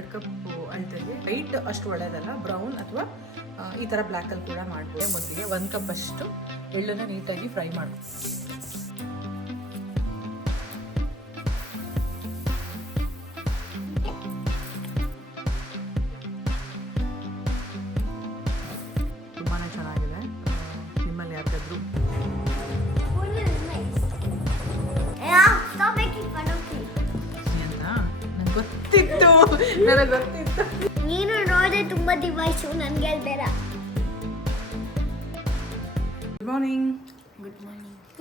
2 cup ಅಳತೆಗೆ. White ಅಷ್ಟು ಒಳ್ಳೆಯದಲ್ಲ, ಬ್ರೌನ್ ಅಥವಾ ಈ ಥರ ಬ್ಲ್ಯಾಕಲ್ಲಿ ಕೂಡ ಮಾಡ್ಬೋದು. ಮೊದಲಿಗೆ 1 ಕಪ್ ಅಷ್ಟು ಎಳ್ಳನ್ನು ನೀಟಾಗಿ ಫ್ರೈ ಮಾಡ್ಬೋದು. ತುಂಬಾ ಚೆನ್ನಾಗಿದೆ. ನಿಮ್ಮಲ್ಲಿ ಯಾರಿಗಾದ್ರೂ ಗೊತ್ತಿತ್ತು ನೀನು ನೋಡಿದ್ರೆ ತುಂಬಾ ದಿವಸ ನನಗೆ ಹೇಳ್ಬೇಡ. Good morning.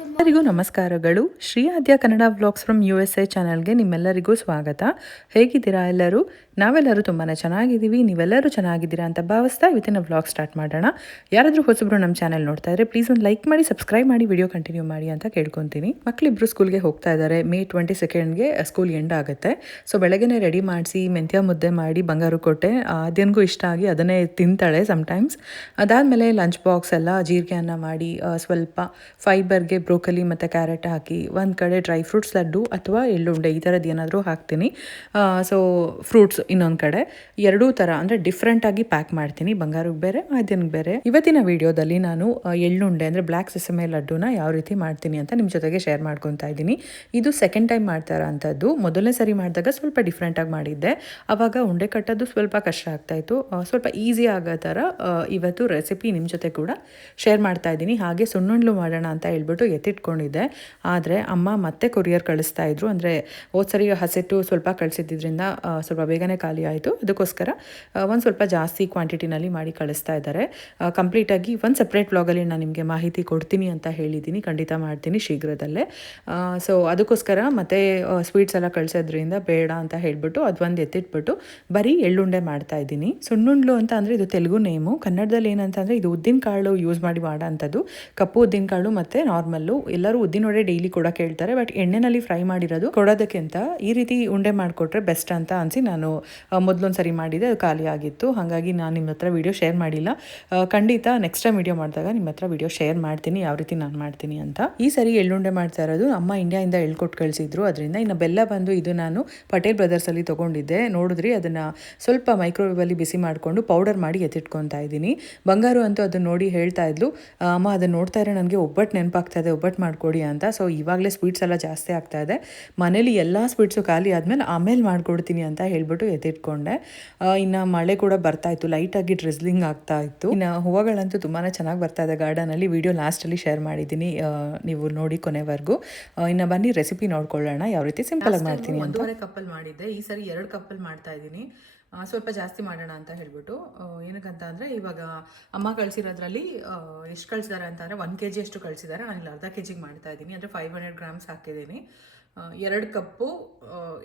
ಎಲ್ಲರಿಗೂ ನಮಸ್ಕಾರಗಳು. ಶ್ರೀ ಆದ್ಯ ಕನ್ನಡ ವ್ಲಾಗ್ಸ್ ಫ್ರಮ್ USA ಚಾನಲ್ಗೆ ನಿಮ್ಮೆಲ್ಲರಿಗೂ ಸ್ವಾಗತ. ಹೇಗಿದ್ದೀರಾ ಎಲ್ಲರೂ? ನಾವೆಲ್ಲರೂ ತುಂಬಾ ಚೆನ್ನಾಗಿದ್ದೀವಿ. ನೀವೆಲ್ಲರೂ ಚೆನ್ನಾಗಿದ್ದೀರಾ ಅಂತ ಭಾವಿಸ್ತಾ ಇವತ್ತಿನ ವ್ಲಾಗ್ ಸ್ಟಾರ್ಟ್ ಮಾಡೋಣ. ಯಾರಾದರೂ ಹೊಸಬ್ರು ನಮ್ಮ ಚಾನಲ್ ನೋಡ್ತಾ ಇದ್ರೆ ಪ್ಲೀಸ್ ಒಂದು ಲೈಕ್ ಮಾಡಿ, ಸಬ್ಸ್ಕ್ರೈಬ್ ಮಾಡಿ, ವಿಡಿಯೋ ಕಂಟಿನ್ಯೂ ಮಾಡಿ ಅಂತ ಕೇಳ್ಕೊತೀನಿ. ಮಕ್ಕಳಿಬ್ರು ಸ್ಕೂಲ್ಗೆ ಹೋಗ್ತಾ ಇದ್ದಾರೆ. May 22ಗೆ ಸ್ಕೂಲ್ ಎಂಡ್ ಆಗುತ್ತೆ. ಸೊ ಬೆಳಗ್ಗೆನೇ ರೆಡಿ ಮಾಡಿಸಿ ಮೆಂತ್ಯ ಮುದ್ದೆ ಮಾಡಿ ಬಂಗಾರು ಕೊಟ್ಟೆ. ಅದೇನಿಗೂ ಇಷ್ಟ ಆಗಿ ಅದನ್ನೇ ತಿಂತಾಳೆ ಸಮ್ಟೈಮ್ಸ್. ಅದಾದಮೇಲೆ ಲಂಚ್ ಬಾಕ್ಸ್ ಎಲ್ಲ ಜೀರಿಗೆ ಅನ್ನ ಮಾಡಿ ಸ್ವಲ್ಪ ಫೈಬರ್ಗೆ ಬ್ರೋಕಲಿ ಮತ್ತು ಕ್ಯಾರೆಟ್ ಹಾಕಿ ಒಂದು ಕಡೆ ಡ್ರೈ ಫ್ರೂಟ್ಸ್ ಲಡ್ಡು ಅಥವಾ ಎಳ್ಳುಂಡೆ ಈ ಥರದ್ದು ಏನಾದರೂ ಹಾಕ್ತೀನಿ. ಸೊ ಫ್ರೂಟ್ಸ್ ಇನ್ನೊಂದು ಕಡೆ ಎರಡೂ ಥರ ಅಂದರೆ ಡಿಫ್ರೆಂಟಾಗಿ ಪ್ಯಾಕ್ ಮಾಡ್ತೀನಿ. ಬಂಗಾರಕ್ಕೆ ಬೇರೆ, ಆದ್ಯನ್ಗೆ ಬೇರೆ. ಇವತ್ತಿನ ವಿಡಿಯೋದಲ್ಲಿ ನಾನು ಎಳ್ಳುಂಡೆ ಅಂದರೆ ಬ್ಲ್ಯಾಕ್ ಸೆಸಮೆ ಲಡ್ಡುನ ಯಾವ ರೀತಿ ಮಾಡ್ತೀನಿ ಅಂತ ನಿಮ್ಮ ಜೊತೆಗೆ ಶೇರ್ ಮಾಡ್ಕೊತಾ ಇದ್ದೀನಿ. ಇದು ಸೆಕೆಂಡ್ ಟೈಮ್ ಮಾಡ್ತಾ ಇರೋಂಥದ್ದು. ಮೊದಲನೇ ಸರಿ ಮಾಡಿದಾಗ ಸ್ವಲ್ಪ ಡಿಫ್ರೆಂಟಾಗಿ ಮಾಡಿದ್ದೆ. ಆವಾಗ ಉಂಡೆ ಕಟ್ಟೋದು ಸ್ವಲ್ಪ ಕಷ್ಟ ಆಗ್ತಾಯಿತ್ತು. ಸ್ವಲ್ಪ ಈಸಿ ಆಗೋ ಥರ ಇವತ್ತು ರೆಸಿಪಿ ನಿಮ್ಮ ಜೊತೆ ಕೂಡ ಶೇರ್ ಮಾಡ್ತಾ ಇದ್ದೀನಿ. ಹಾಗೆ ಸುಣ್ಣುಂಡ್ಲು ಮಾಡೋಣ ಅಂತ ಹೇಳ್ಬಿಟ್ಟು ಎತ್ತಿಟ್ಕೊಂಡಿದ್ದೆ. ಆದರೆ ಅಮ್ಮ ಮತ್ತೆ ಕೊರಿಯರ್ ಕಳಿಸ್ತಾ ಇದ್ರು. ಅಂದರೆ ಹೋದ್ಸರಿ ಹಸಿಟ್ಟು ಸ್ವಲ್ಪ ಕಳಿಸಿದ್ರಿಂದ ಸ್ವಲ್ಪ ಬೇಗನೆ ಖಾಲಿ ಆಯಿತು. ಅದಕ್ಕೋಸ್ಕರ ಒಂದು ಸ್ವಲ್ಪ ಜಾಸ್ತಿ ಕ್ವಾಂಟಿಟಿನಲ್ಲಿ ಮಾಡಿ ಕಳಿಸ್ತಾ ಇದ್ದಾರೆ. ಕಂಪ್ಲೀಟಾಗಿ ಒಂದು ಸಪ್ರೇಟ್ ವ್ಲಾಗಲ್ಲಿ ನಾನು ನಿಮಗೆ ಮಾಹಿತಿ ಕೊಡ್ತೀನಿ ಅಂತ ಹೇಳಿದ್ದೀನಿ. ಖಂಡಿತ ಮಾಡ್ತೀನಿ ಶೀಘ್ರದಲ್ಲೇ. ಸೊ ಅದಕ್ಕೋಸ್ಕರ ಮತ್ತೆ ಸ್ವೀಟ್ಸ್ ಎಲ್ಲ ಕಳಿಸೋದ್ರಿಂದ ಬೇಡ ಅಂತ ಹೇಳಿಬಿಟ್ಟು ಅದೊಂದು ಎತ್ತಿಟ್ಬಿಟ್ಟು ಬರೀ ಎಳ್ಳುಂಡೆ ಮಾಡ್ತಾ ಇದ್ದೀನಿ. ಸುಣ್ಣುಂಡ್ಲು ಅಂತ ಅಂದರೆ ಇದು ತೆಲುಗು ನೇಮು. ಕನ್ನಡದಲ್ಲಿ ಏನಂತಂದರೆ ಇದು ಉದ್ದಿನ ಕಾಳು ಯೂಸ್ ಮಾಡಿ ಮಾಡೋ ಅಂಥದ್ದು. ಕಪ್ಪು ಉದ್ದಿನ ಕಾಳು ಮತ್ತು ನಾರ್ಮಲ್ಲು. ಎಲ್ಲರೂ ಉದ್ದಿನ ವಡೆ ಡೈಲಿ ಕೂಡ ಕೇಳ್ತಾರೆ, ಬಟ್ ಎಣ್ಣೆನಲ್ಲಿ ಫ್ರೈ ಮಾಡಿರೋದು ಕೊಡೋದಕ್ಕಿಂತ ಈ ರೀತಿ ಉಂಡೆ ಮಾಡಿಕೊಟ್ರೆ ಬೆಸ್ಟ್ ಅಂತ ಅನಿಸಿ ನಾನು ಮೊದಲೊಂದು ಸರಿ ಮಾಡಿದೆ. ಅದು ಖಾಲಿ ಆಗಿತ್ತು. ಹಾಗಾಗಿ ನಾನು ನಿಮ್ಮ ಹತ್ರ ವೀಡಿಯೋ ಶೇರ್ ಮಾಡಿಲ್ಲ. ಖಂಡಿತ ನೆಕ್ಸ್ಟ್ ಟೈಮ್ ವೀಡಿಯೋ ಮಾಡಿದಾಗ ನಿಮ್ಮ ಹತ್ರ ವೀಡಿಯೋ ಶೇರ್ ಮಾಡ್ತೀನಿ ಯಾವ ರೀತಿ ನಾನು ಮಾಡ್ತೀನಿ ಅಂತ. ಈ ಸರಿ ಎಳ್ಳುಂಡೆ ಮಾಡ್ತಾ ಇರೋದು ಅಮ್ಮ ಇಂಡಿಯಾಯಿಂದ ಎಳ್ಕೊಟ್ಟು ಕಳಿಸಿದ್ರು. ಅದರಿಂದ ಇನ್ನು ಬೆಲ್ಲ ಬಂದು ಇದು ನಾನು ಪಟೇಲ್ ಬ್ರದರ್ಸಲ್ಲಿ ತೊಗೊಂಡಿದ್ದೆ. ನೋಡಿದ್ರಿ, ಅದನ್ನು ಸ್ವಲ್ಪ ಮೈಕ್ರೋವೇವಲ್ಲಿ ಬಿಸಿ ಮಾಡಿಕೊಂಡು ಪೌಡರ್ ಮಾಡಿ ಎತ್ತಿಟ್ಕೊತಾ ಇದ್ದೀನಿ. ಬಂಗಾರು ಅಂತೂ ಅದನ್ನು ನೋಡಿ ಹೇಳ್ತಾ ಇದ್ಲು, ಅಮ್ಮ ಅದನ್ನು ನೋಡ್ತಾ ಇರೋ ನನಗೆ ಒಬ್ಬಟ್ಟು ನೆನಪಾಗ್ತಾ ಇದೆ, ಒಬ್ಬಟ್ಟು ಮಾಡಿಕೊಡಿ ಅಂತ. ಸೊ ಇವಾಗಲೇ ಸ್ವೀಟ್ಸ್ ಎಲ್ಲ ಜಾಸ್ತಿ ಆಗ್ತಾ ಇದೆ. ಮನೇಲಿ ಎಲ್ಲ ಸ್ವೀಟ್ಸು ಖಾಲಿ ಆಮೇಲೆ ಮಾಡಿಕೊಡ್ತೀನಿ ಅಂತ ಹೇಳ್ಬಿಟ್ಟು ಎತ್ತಿಟ್ಕೊಂಡೆ. ಇನ್ನು ಮಳೆ ಕೂಡ ಬರ್ತಾ ಇತ್ತು, ಲೈಟಾಗಿ ಡ್ರಿಸ್ಲಿಂಗ್ ಆಗ್ತಾ ಇತ್ತು. ಇನ್ನು ಹೂವುಗಳಂತೂ ತುಂಬಾ ಚೆನ್ನಾಗಿ ಬರ್ತಾ ಇದೆ ಗಾರ್ಡನಲ್ಲಿ. ವಿಡಿಯೋ ಲಾಸ್ಟಲ್ಲಿ ಶೇರ್ ಮಾಡಿದ್ದೀನಿ, ನೀವು ನೋಡಿ ಕೊನೆವರೆಗೂ. ಇನ್ನು ಬನ್ನಿ ರೆಸಿಪಿ ನೋಡ್ಕೊಳ್ಳೋಣ ಯಾವ ರೀತಿ ಸಿಂಪಲಾಗಿ ಮಾಡ್ತೀನಿ ಅಂತ. 1.5 ಕಪ್ಪಲ್ಲಿ ಮಾಡಿದ್ದೆ, ಈ ಸರಿ 2 ಕಪ್ಪಲ್ಲಿ ಮಾಡ್ತಾ ಇದ್ದೀನಿ. ಸ್ವಲ್ಪ ಜಾಸ್ತಿ ಮಾಡೋಣ ಅಂತ ಹೇಳ್ಬಿಟ್ಟು. ಏನಕ್ಕಂತ ಅಂದರೆ ಇವಾಗ ಅಮ್ಮ ಕಳಿಸಿರೋದ್ರಲ್ಲಿ ಎಷ್ಟು ಕಳಿಸಿದ್ದಾರೆ ಅಂತಂದರೆ 1 kg ಅಷ್ಟು ಕಳಿಸಿದ್ದಾರೆ. ನಾನು ಇಲ್ಲಿ ಅರ್ಧ kg ಮಾಡ್ತಾ ಇದ್ದೀನಿ. ಅಂದರೆ 500 ಗ್ರಾಮ್ಸ್ ಹಾಕಿದ್ದೀನಿ. 2 ಕಪ್ಪು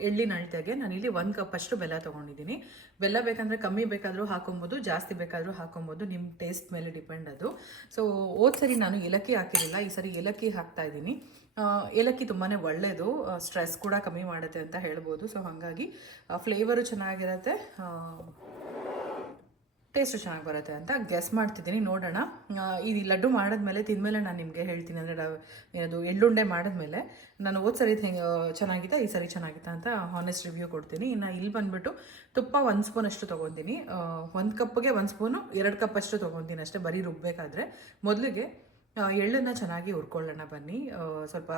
ಎಳ್ಳಿನ ಅಳತೆಗೆ ನಾನಿಲ್ಲಿ 1 ಕಪ್ ಅಷ್ಟು ಬೆಲ್ಲ ತೊಗೊಂಡಿದ್ದೀನಿ. ಬೆಲ್ಲ ಬೇಕಂದರೆ ಕಮ್ಮಿ ಬೇಕಾದರೂ ಹಾಕೊಬೋದು, ಜಾಸ್ತಿ ಬೇಕಾದರೂ ಹಾಕೊಬೋದು, ನಿಮ್ಮ ಟೇಸ್ಟ್ ಮೇಲೆ ಡಿಪೆಂಡ್ ಅದು. ಸೊ ಹೋದ ಸರಿ ನಾನು ಏಲಕ್ಕಿ ಹಾಕಿರಲಿಲ್ಲ, ಈ ಸರಿ ಏಲಕ್ಕಿ ಹಾಕ್ತಾ ಇದ್ದೀನಿ. ಏಲಕ್ಕಿ ತುಂಬಾ ಒಳ್ಳೆಯದು, ಸ್ಟ್ರೆಸ್ ಕೂಡ ಕಮ್ಮಿ ಮಾಡುತ್ತೆ ಅಂತ ಹೇಳ್ಬೋದು. ಸೊ ಹಾಗಾಗಿ ಫ್ಲೇವರು ಚೆನ್ನಾಗಿರುತ್ತೆ, ಟೇಸ್ಟು ಚೆನ್ನಾಗಿ ಬರುತ್ತೆ ಅಂತ ಗೆಸ್ ಮಾಡ್ತಿದ್ದೀನಿ. ನೋಡೋಣ. ಈ ಲಡ್ಡು ಮಾಡಿದ್ಮೇಲೆ ತಿಂದಮೇಲೆ ನಾನು ನಿಮಗೆ ಹೇಳ್ತೀನಿ. ಅಂದರೆ ಅದು ಎಳ್ಳುಂಡೆ ಮಾಡಿದ್ಮೇಲೆ ನಾನು ಹೋದ ಸರಿ ಚೆನ್ನಾಗಿತ್ತಾ ಈ ಸರಿ ಚೆನ್ನಾಗಿತ್ತಾ ಅಂತ ಹಾನೆಸ್ಟ್ ರಿವ್ಯೂ ಕೊಡ್ತೀನಿ. ಇನ್ನು ಇಲ್ಲಿ ಬಂದುಬಿಟ್ಟು ತುಪ್ಪ 1 ಸ್ಪೂನ್ ಅಷ್ಟು ತೊಗೊತೀನಿ. 1 ಕಪ್ಗೆ 1 ಸ್ಪೂನು 2 ಕಪ್ ಅಷ್ಟು ತೊಗೊತೀನಿ ಅಷ್ಟೇ, ಬರೀ ರುಬ್ಬಬೇಕಾದ್ರೆ. ಮೊದಲಿಗೆ ಎಳ್ಳನ್ನು ಚೆನ್ನಾಗಿ ಹುರ್ಕೊಳ್ಳೋಣ ಬನ್ನಿ. ಸ್ವಲ್ಪ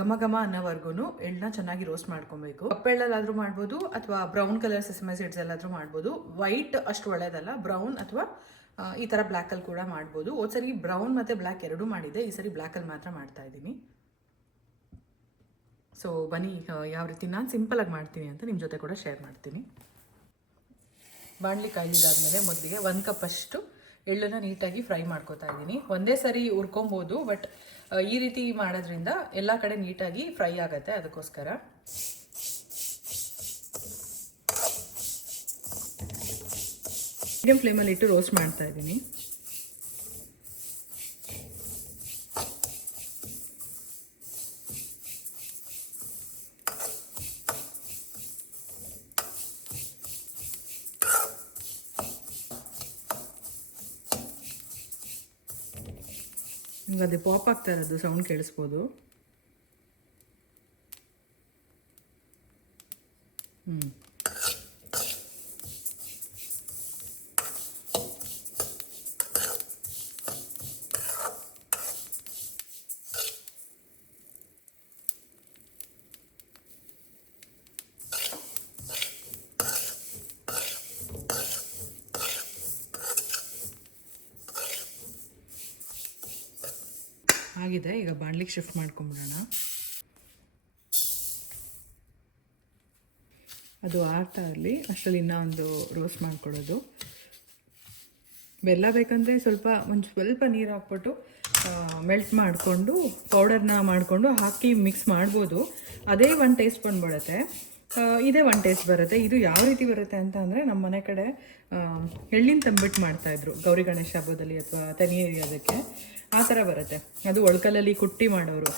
ಘಮ ಘಮ ಅನ್ನೋವರೆಗೂ ಎಳ್ಳನ್ನ ಚೆನ್ನಾಗಿ ರೋಸ್ಟ್ ಮಾಡ್ಕೊಬೇಕು. ಕಪ್ಪೆಳ್ಳಲ್ಲಾದರೂ ಮಾಡ್ಬೋದು ಅಥವಾ ಬ್ರೌನ್ ಕಲರ್ ಸೆಸಮೆ ಸೀಡ್ಸ್ ಎಲ್ಲಾದರೂ ಮಾಡ್ಬೋದು. ವೈಟ್ ಅಷ್ಟು ಒಳ್ಳೆಯದಲ್ಲ, ಬ್ರೌನ್ ಅಥವಾ ಈ ಥರ ಬ್ಲ್ಯಾಕಲ್ಲಿ ಕೂಡ ಮಾಡ್ಬೋದು. ಹೋದ ಸರಿ ಬ್ರೌನ್ ಮತ್ತು ಬ್ಲ್ಯಾಕ್ ಎರಡೂ ಮಾಡಿದ್ದೆ, ಈ ಸರಿ ಬ್ಲ್ಯಾಕಲ್ಲಿ ಮಾತ್ರ ಮಾಡ್ತಾ ಇದ್ದೀನಿ. ಸೊ ಬನ್ನಿ ಯಾವ ರೀತಿ ನಾನು ಸಿಂಪಲಾಗಿ ಮಾಡ್ತೀನಿ ಅಂತ ನಿಮ್ಮ ಜೊತೆ ಕೂಡ ಶೇರ್ ಮಾಡ್ತೀನಿ. ಬಾಣಲಿ ಕಾಯ್ದಿದ್ದಾದಮೇಲೆ ಮೊದಲಿಗೆ 1 ಕಪ್ ಅಷ್ಟು ಎಳ್ಳನ್ನು ನೀಟಾಗಿ ಫ್ರೈ ಮಾಡ್ಕೊತಾ ಇದ್ದೀನಿ. ಒಂದೇ ಸರಿ ಹುರ್ಕೊಬೋದು, ಬಟ್ ಈ ರೀತಿ ಮಾಡೋದ್ರಿಂದ ಎಲ್ಲ ಕಡೆ ನೀಟಾಗಿ ಫ್ರೈ ಆಗುತ್ತೆ. ಅದಕ್ಕೋಸ್ಕರ ಮೀಡಿಯಂ ಫ್ಲೇಮಲ್ಲಿ ಇಟ್ಟು ರೋಸ್ಟ್ ಮಾಡ್ತಾ ಇದ್ದೀನಿ. ನಿಮ್ಗೆ ಅದೇ ಪಾಪ್ ಆಗ್ತಾ ಇರೋದು ಸೌಂಡ್ ಕೇಳಿಸ್ಬೋದು. ಆಗಿದೆ. ಈಗ ಬಾಣಲಿಗೆ ಶಿಫ್ಟ್ ಮಾಡ್ಕೊಂಬಿಡೋಣ. ಅದು ಆರ್ತಾ ಇರಲಿ, ಅಷ್ಟರಲ್ಲಿ ಇನ್ನೂ ಒಂದು ರೋಸ್ಟ್ ಮಾಡ್ಕೊಳ್ಳೋದು. ಬೆಲ್ಲ ಬೇಕಂದರೆ ಸ್ವಲ್ಪ ನೀರು ಹಾಕ್ಬಿಟ್ಟು ಮೆಲ್ಟ್ ಮಾಡಿಕೊಂಡು ಪೌಡರ್ನ ಮಾಡಿಕೊಂಡು ಹಾಕಿ ಮಿಕ್ಸ್ ಮಾಡ್ಬೋದು. ಅದೇ ಒಂದು ಟೇಸ್ಟ್ ಬಂದ್ಬಿಡುತ್ತೆ. ಇದೇ ಒಂದು ಟೇಸ್ಟ್ ಬರುತ್ತೆ. ಇದು ಯಾವ ರೀತಿ ಬರುತ್ತೆ ಅಂತ ಅಂದರೆ ನಮ್ಮ ಮನೆ ಕಡೆ ಎಳ್ಳಿನ ತಂಬಿಟ್ಟು ಮಾಡ್ತಾಯಿದ್ರು ಗೌರಿ ಗಣೇಶ ಹಬ್ಬದಲ್ಲಿ ಅಥವಾ ತನಿ ಅದಕ್ಕೆ ಆ ಥರ ಬರುತ್ತೆ. ಅದು ಒಳ್ಕಲ್ಲಲ್ಲಿ ಕುಟ್ಟಿ ಮಾಡೋರು,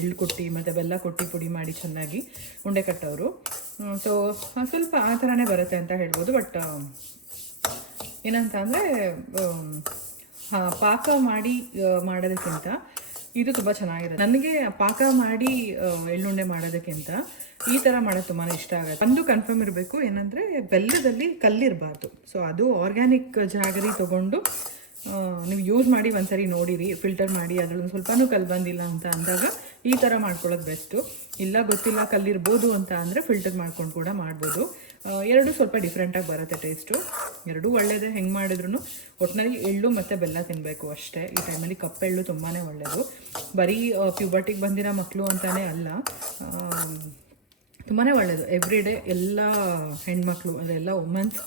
ಎಳ್ಳು ಕುಟ್ಟಿ ಮತ್ತು ಬೆಲ್ಲ ಕುಟ್ಟಿ ಪುಡಿ ಮಾಡಿ ಚೆನ್ನಾಗಿ ಉಂಡೆ ಕಟ್ಟೋರು. ಸೊ ಸ್ವಲ್ಪ ಆ ಥರನೇ ಬರುತ್ತೆ ಅಂತ ಹೇಳ್ಬೋದು. ಬಟ್ ಏನಂತ ಅಂದರೆ ಪಾಕ ಮಾಡಿ ಮಾಡೋದಕ್ಕಿಂತ ಇದು ತುಂಬ ಚೆನ್ನಾಗಿರುತ್ತೆ. ನನಗೆ ಪಾಕ ಮಾಡಿ ಎಳ್ಳುಂಡೆ ಮಾಡೋದಕ್ಕಿಂತ ಈ ಥರ ಮಾಡೋದು ತುಂಬಾ ಇಷ್ಟ ಆಗುತ್ತೆ. ಒಂದು ಕನ್ಫರ್ಮ್ ಇರಬೇಕು, ಏನಂದರೆ ಬೆಲ್ಲದಲ್ಲಿ ಕಲ್ಲಿರಬಾರ್ದು. ಸೊ ಅದು ಆರ್ಗ್ಯಾನಿಕ್ ಜಾಗರಿ ತೊಗೊಂಡು ನೀವು ಯೂಸ್ ಮಾಡಿ ಒಂದ್ಸರಿ ನೋಡಿರಿ, ಫಿಲ್ಟರ್ ಮಾಡಿ ಅದರಲ್ಲೊಂದು ಸ್ವಲ್ಪನೂ ಕಲ್ಲು ಬಂದಿಲ್ಲ ಅಂತ ಅಂದಾಗ ಈ ಥರ ಮಾಡ್ಕೊಳ್ಳೋದು ಬೆಸ್ಟು. ಇಲ್ಲ ಗೊತ್ತಿಲ್ಲ ಕಲ್ಲಿರ್ಬೋದು ಅಂತ ಅಂದರೆ ಫಿಲ್ಟರ್ ಮಾಡ್ಕೊಂಡು ಕೂಡ ಮಾಡ್ಬೋದು. ಎರಡೂ ಸ್ವಲ್ಪ ಡಿಫ್ರೆಂಟಾಗಿ ಬರುತ್ತೆ ಟೇಸ್ಟು. ಎರಡೂ ಒಳ್ಳೆಯದೇ, ಹೆಂಗೆ ಮಾಡಿದ್ರು ಒಟ್ಟಿನಲ್ಲಿ ಎಳ್ಳು ಮತ್ತು ಬೆಲ್ಲ ತಿನ್ನಬೇಕು ಅಷ್ಟೇ. ಈ ಟೈಮಲ್ಲಿ ಕಪ್ಪೆಳ್ಳು ತುಂಬಾ ಒಳ್ಳೆಯದು. ಬರೀ ಪ್ಯೂಬರ್ಟಿಗೆ ಬಂದಿರೋ ಮಕ್ಕಳು ಅಂತಲೇ ಅಲ್ಲ, ತುಂಬಾ ಒಳ್ಳೆಯದು. ಎವ್ರಿಡೇ ಎಲ್ಲ ಹೆಣ್ಮಕ್ಳು ಅದೆಲ್ಲ ವುಮೆನ್ಸ್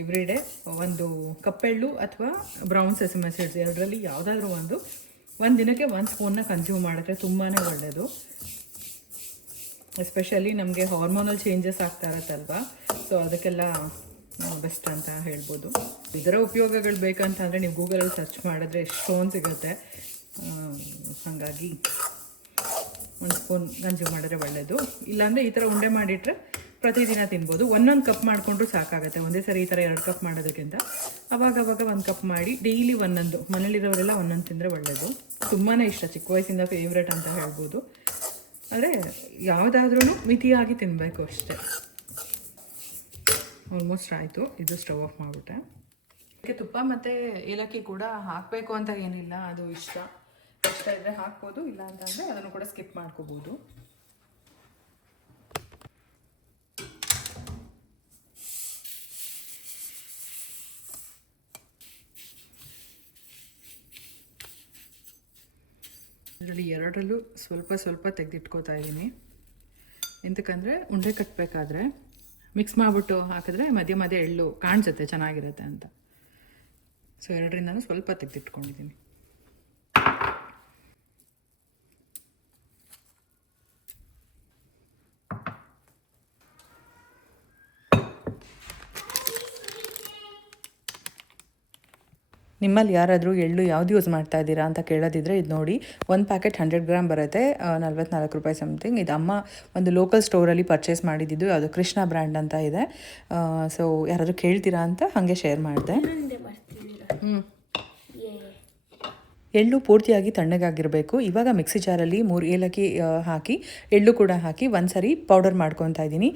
ಎವ್ರಿಡೇ ಒಂದು ಕಪ್ಪೆಳ್ಳು ಅಥವಾ ಬ್ರೌನ್ ಸೆಸಮೆ ಸೀಡ್ಸ್ ಎರಡರಲ್ಲಿ ಯಾವುದಾದ್ರೂ ಒಂದು ದಿನಕ್ಕೆ 1 ಸ್ಪೂನ್ನ ಕನ್ಸ್ಯೂಮ್ ಮಾಡಿದ್ರೆ ತುಂಬಾ ಒಳ್ಳೆಯದು. ಎಸ್ಪೆಷಲಿ ನಮಗೆ ಹಾರ್ಮೋನಲ್ ಚೇಂಜಸ್ ಆಗ್ತಾ ಇರತ್ತಲ್ವ, ಸೊ ಅದಕ್ಕೆಲ್ಲ ಬೆಸ್ಟ್ ಅಂತ ಹೇಳ್ಬೋದು. ಇದರ ಉಪಯೋಗಗಳು ಬೇಕಂತಂದರೆ ನೀವು ಗೂಗಲಲ್ಲಿ ಸರ್ಚ್ ಮಾಡಿದ್ರೆ ಎಷ್ಟೊಂದು ಸಿಗುತ್ತೆ. ಹಾಗಾಗಿ 1 ಸ್ಪೂನ್ ಕನ್ಸ್ಯೂಮ್ ಮಾಡಿದ್ರೆ ಒಳ್ಳೆಯದು. ಇಲ್ಲಾಂದರೆ ಈ ಥರ ಉಂಡೆ ಮಾಡಿಟ್ರೆ ಪ್ರತಿದಿನ ತಿನ್ಬೋದು. 1 ಕಪ್ ಮಾಡಿಕೊಂಡ್ರೂ ಸಾಕಾಗುತ್ತೆ. ಒಂದೇ ಸರಿ ಈ ಥರ 2 ಕಪ್ ಮಾಡೋದಕ್ಕಿಂತ ಅವಾಗ 1 ಕಪ್ ಮಾಡಿ ಡೈಲಿ ಒಂದೊಂದು, ಮನೇಲಿರೋರೆಲ್ಲ ಒಂದೊಂದು ತಿಂದರೆ ಒಳ್ಳೆಯದು. ತುಂಬಾ ಇಷ್ಟ, ಚಿಕ್ಕ ವಯಸ್ಸಿಂದ ಫೇವ್ರೇಟ್ ಅಂತ ಹೇಳ್ಬೋದು. ಆದರೆ ಯಾವುದಾದ್ರೂ ಮಿತಿಯಾಗಿ ತಿನ್ನಬೇಕು ಅಷ್ಟೇ. ಆಲ್ಮೋಸ್ಟ್ ಆಯಿತು. ಇದು ಸ್ಟವ್ ಆಫ್ ಮಾಡಿಬಿಟ್ಟೆ. ಅದಕ್ಕೆ ತುಪ್ಪ ಮತ್ತು ಏಲಕ್ಕಿ ಕೂಡ ಹಾಕಬೇಕು ಅಂತ ಏನಿಲ್ಲ, ಅದು ಇಷ್ಟ ಇದ್ದರೆ ಹಾಕ್ಬೋದು, ಇಲ್ಲ ಅಂತಂದರೆ ಅದನ್ನು ಕೂಡ ಸ್ಕಿಪ್ ಮಾಡ್ಕೋಬೋದು. ಇದರಲ್ಲಿ ಎರಡರಲ್ಲೂ ಸ್ವಲ್ಪ ತೆಗೆದಿಟ್ಕೋತಾ ಇದ್ದೀನಿ. ಎಂತಕ್ಕಂದರೆ ಉಂಡೆ ಕಟ್ಟಬೇಕಾದ್ರೆ ಮಿಕ್ಸ್ ಮಾಡಿಬಿಟ್ಟು ಹಾಕಿದ್ರೆ ಮಧ್ಯೆ ಎಳ್ಳು ಕಾಣಿಸುತ್ತೆ, ಚೆನ್ನಾಗಿರುತ್ತೆ ಅಂತ. ಸೊ ಎರಡರಿಂದನೂ ಸ್ವಲ್ಪ ತೆಗೆದಿಟ್ಕೊಂಡಿದ್ದೀನಿ. ನಿಮ್ಮಲ್ಲಿ ಯಾರಾದರೂ ಎಳ್ಳು ಯಾವ್ದು ಯೂಸ್ ಮಾಡ್ತಾ ಇದ್ದೀರಾ ಅಂತ ಕೇಳೋದಿದ್ರೆ ಇದು ನೋಡಿ, 1 ಪ್ಯಾಕೆಟ್ 100 ಗ್ರಾಮ್ ಬರುತ್ತೆ, 44 ರೂಪಾಯಿ ಸಮಥಿಂಗ್. ಇದು ಅಮ್ಮ ಒಂದು ಲೋಕಲ್ ಸ್ಟೋರಲ್ಲಿ ಪರ್ಚೇಸ್ ಮಾಡಿದ್ದು, ಯಾವುದು ಕೃಷ್ಣ ಬ್ರ್ಯಾಂಡ್ ಅಂತ ಇದೆ. ಸೊ ಯಾರಾದರೂ ಕೇಳ್ತೀರಾ ಅಂತ ಹಾಗೆ ಶೇರ್ ಮಾಡಿದೆ. ಎಳ್ಳು ಪೂರ್ತಿಯಾಗಿ ತಣ್ಣಗಾಗಿರಬೇಕು. ಇವಾಗ ಮಿಕ್ಸಿ ಜಾರಲ್ಲಿ 3 ಏಲಕ್ಕಿ ಹಾಕಿ ಎಳ್ಳು ಕೂಡ ಹಾಕಿ ಒಂದ್ಸರಿ ಪೌಡರ್ ಮಾಡ್ಕೊತಾ ಇದ್ದೀನಿ.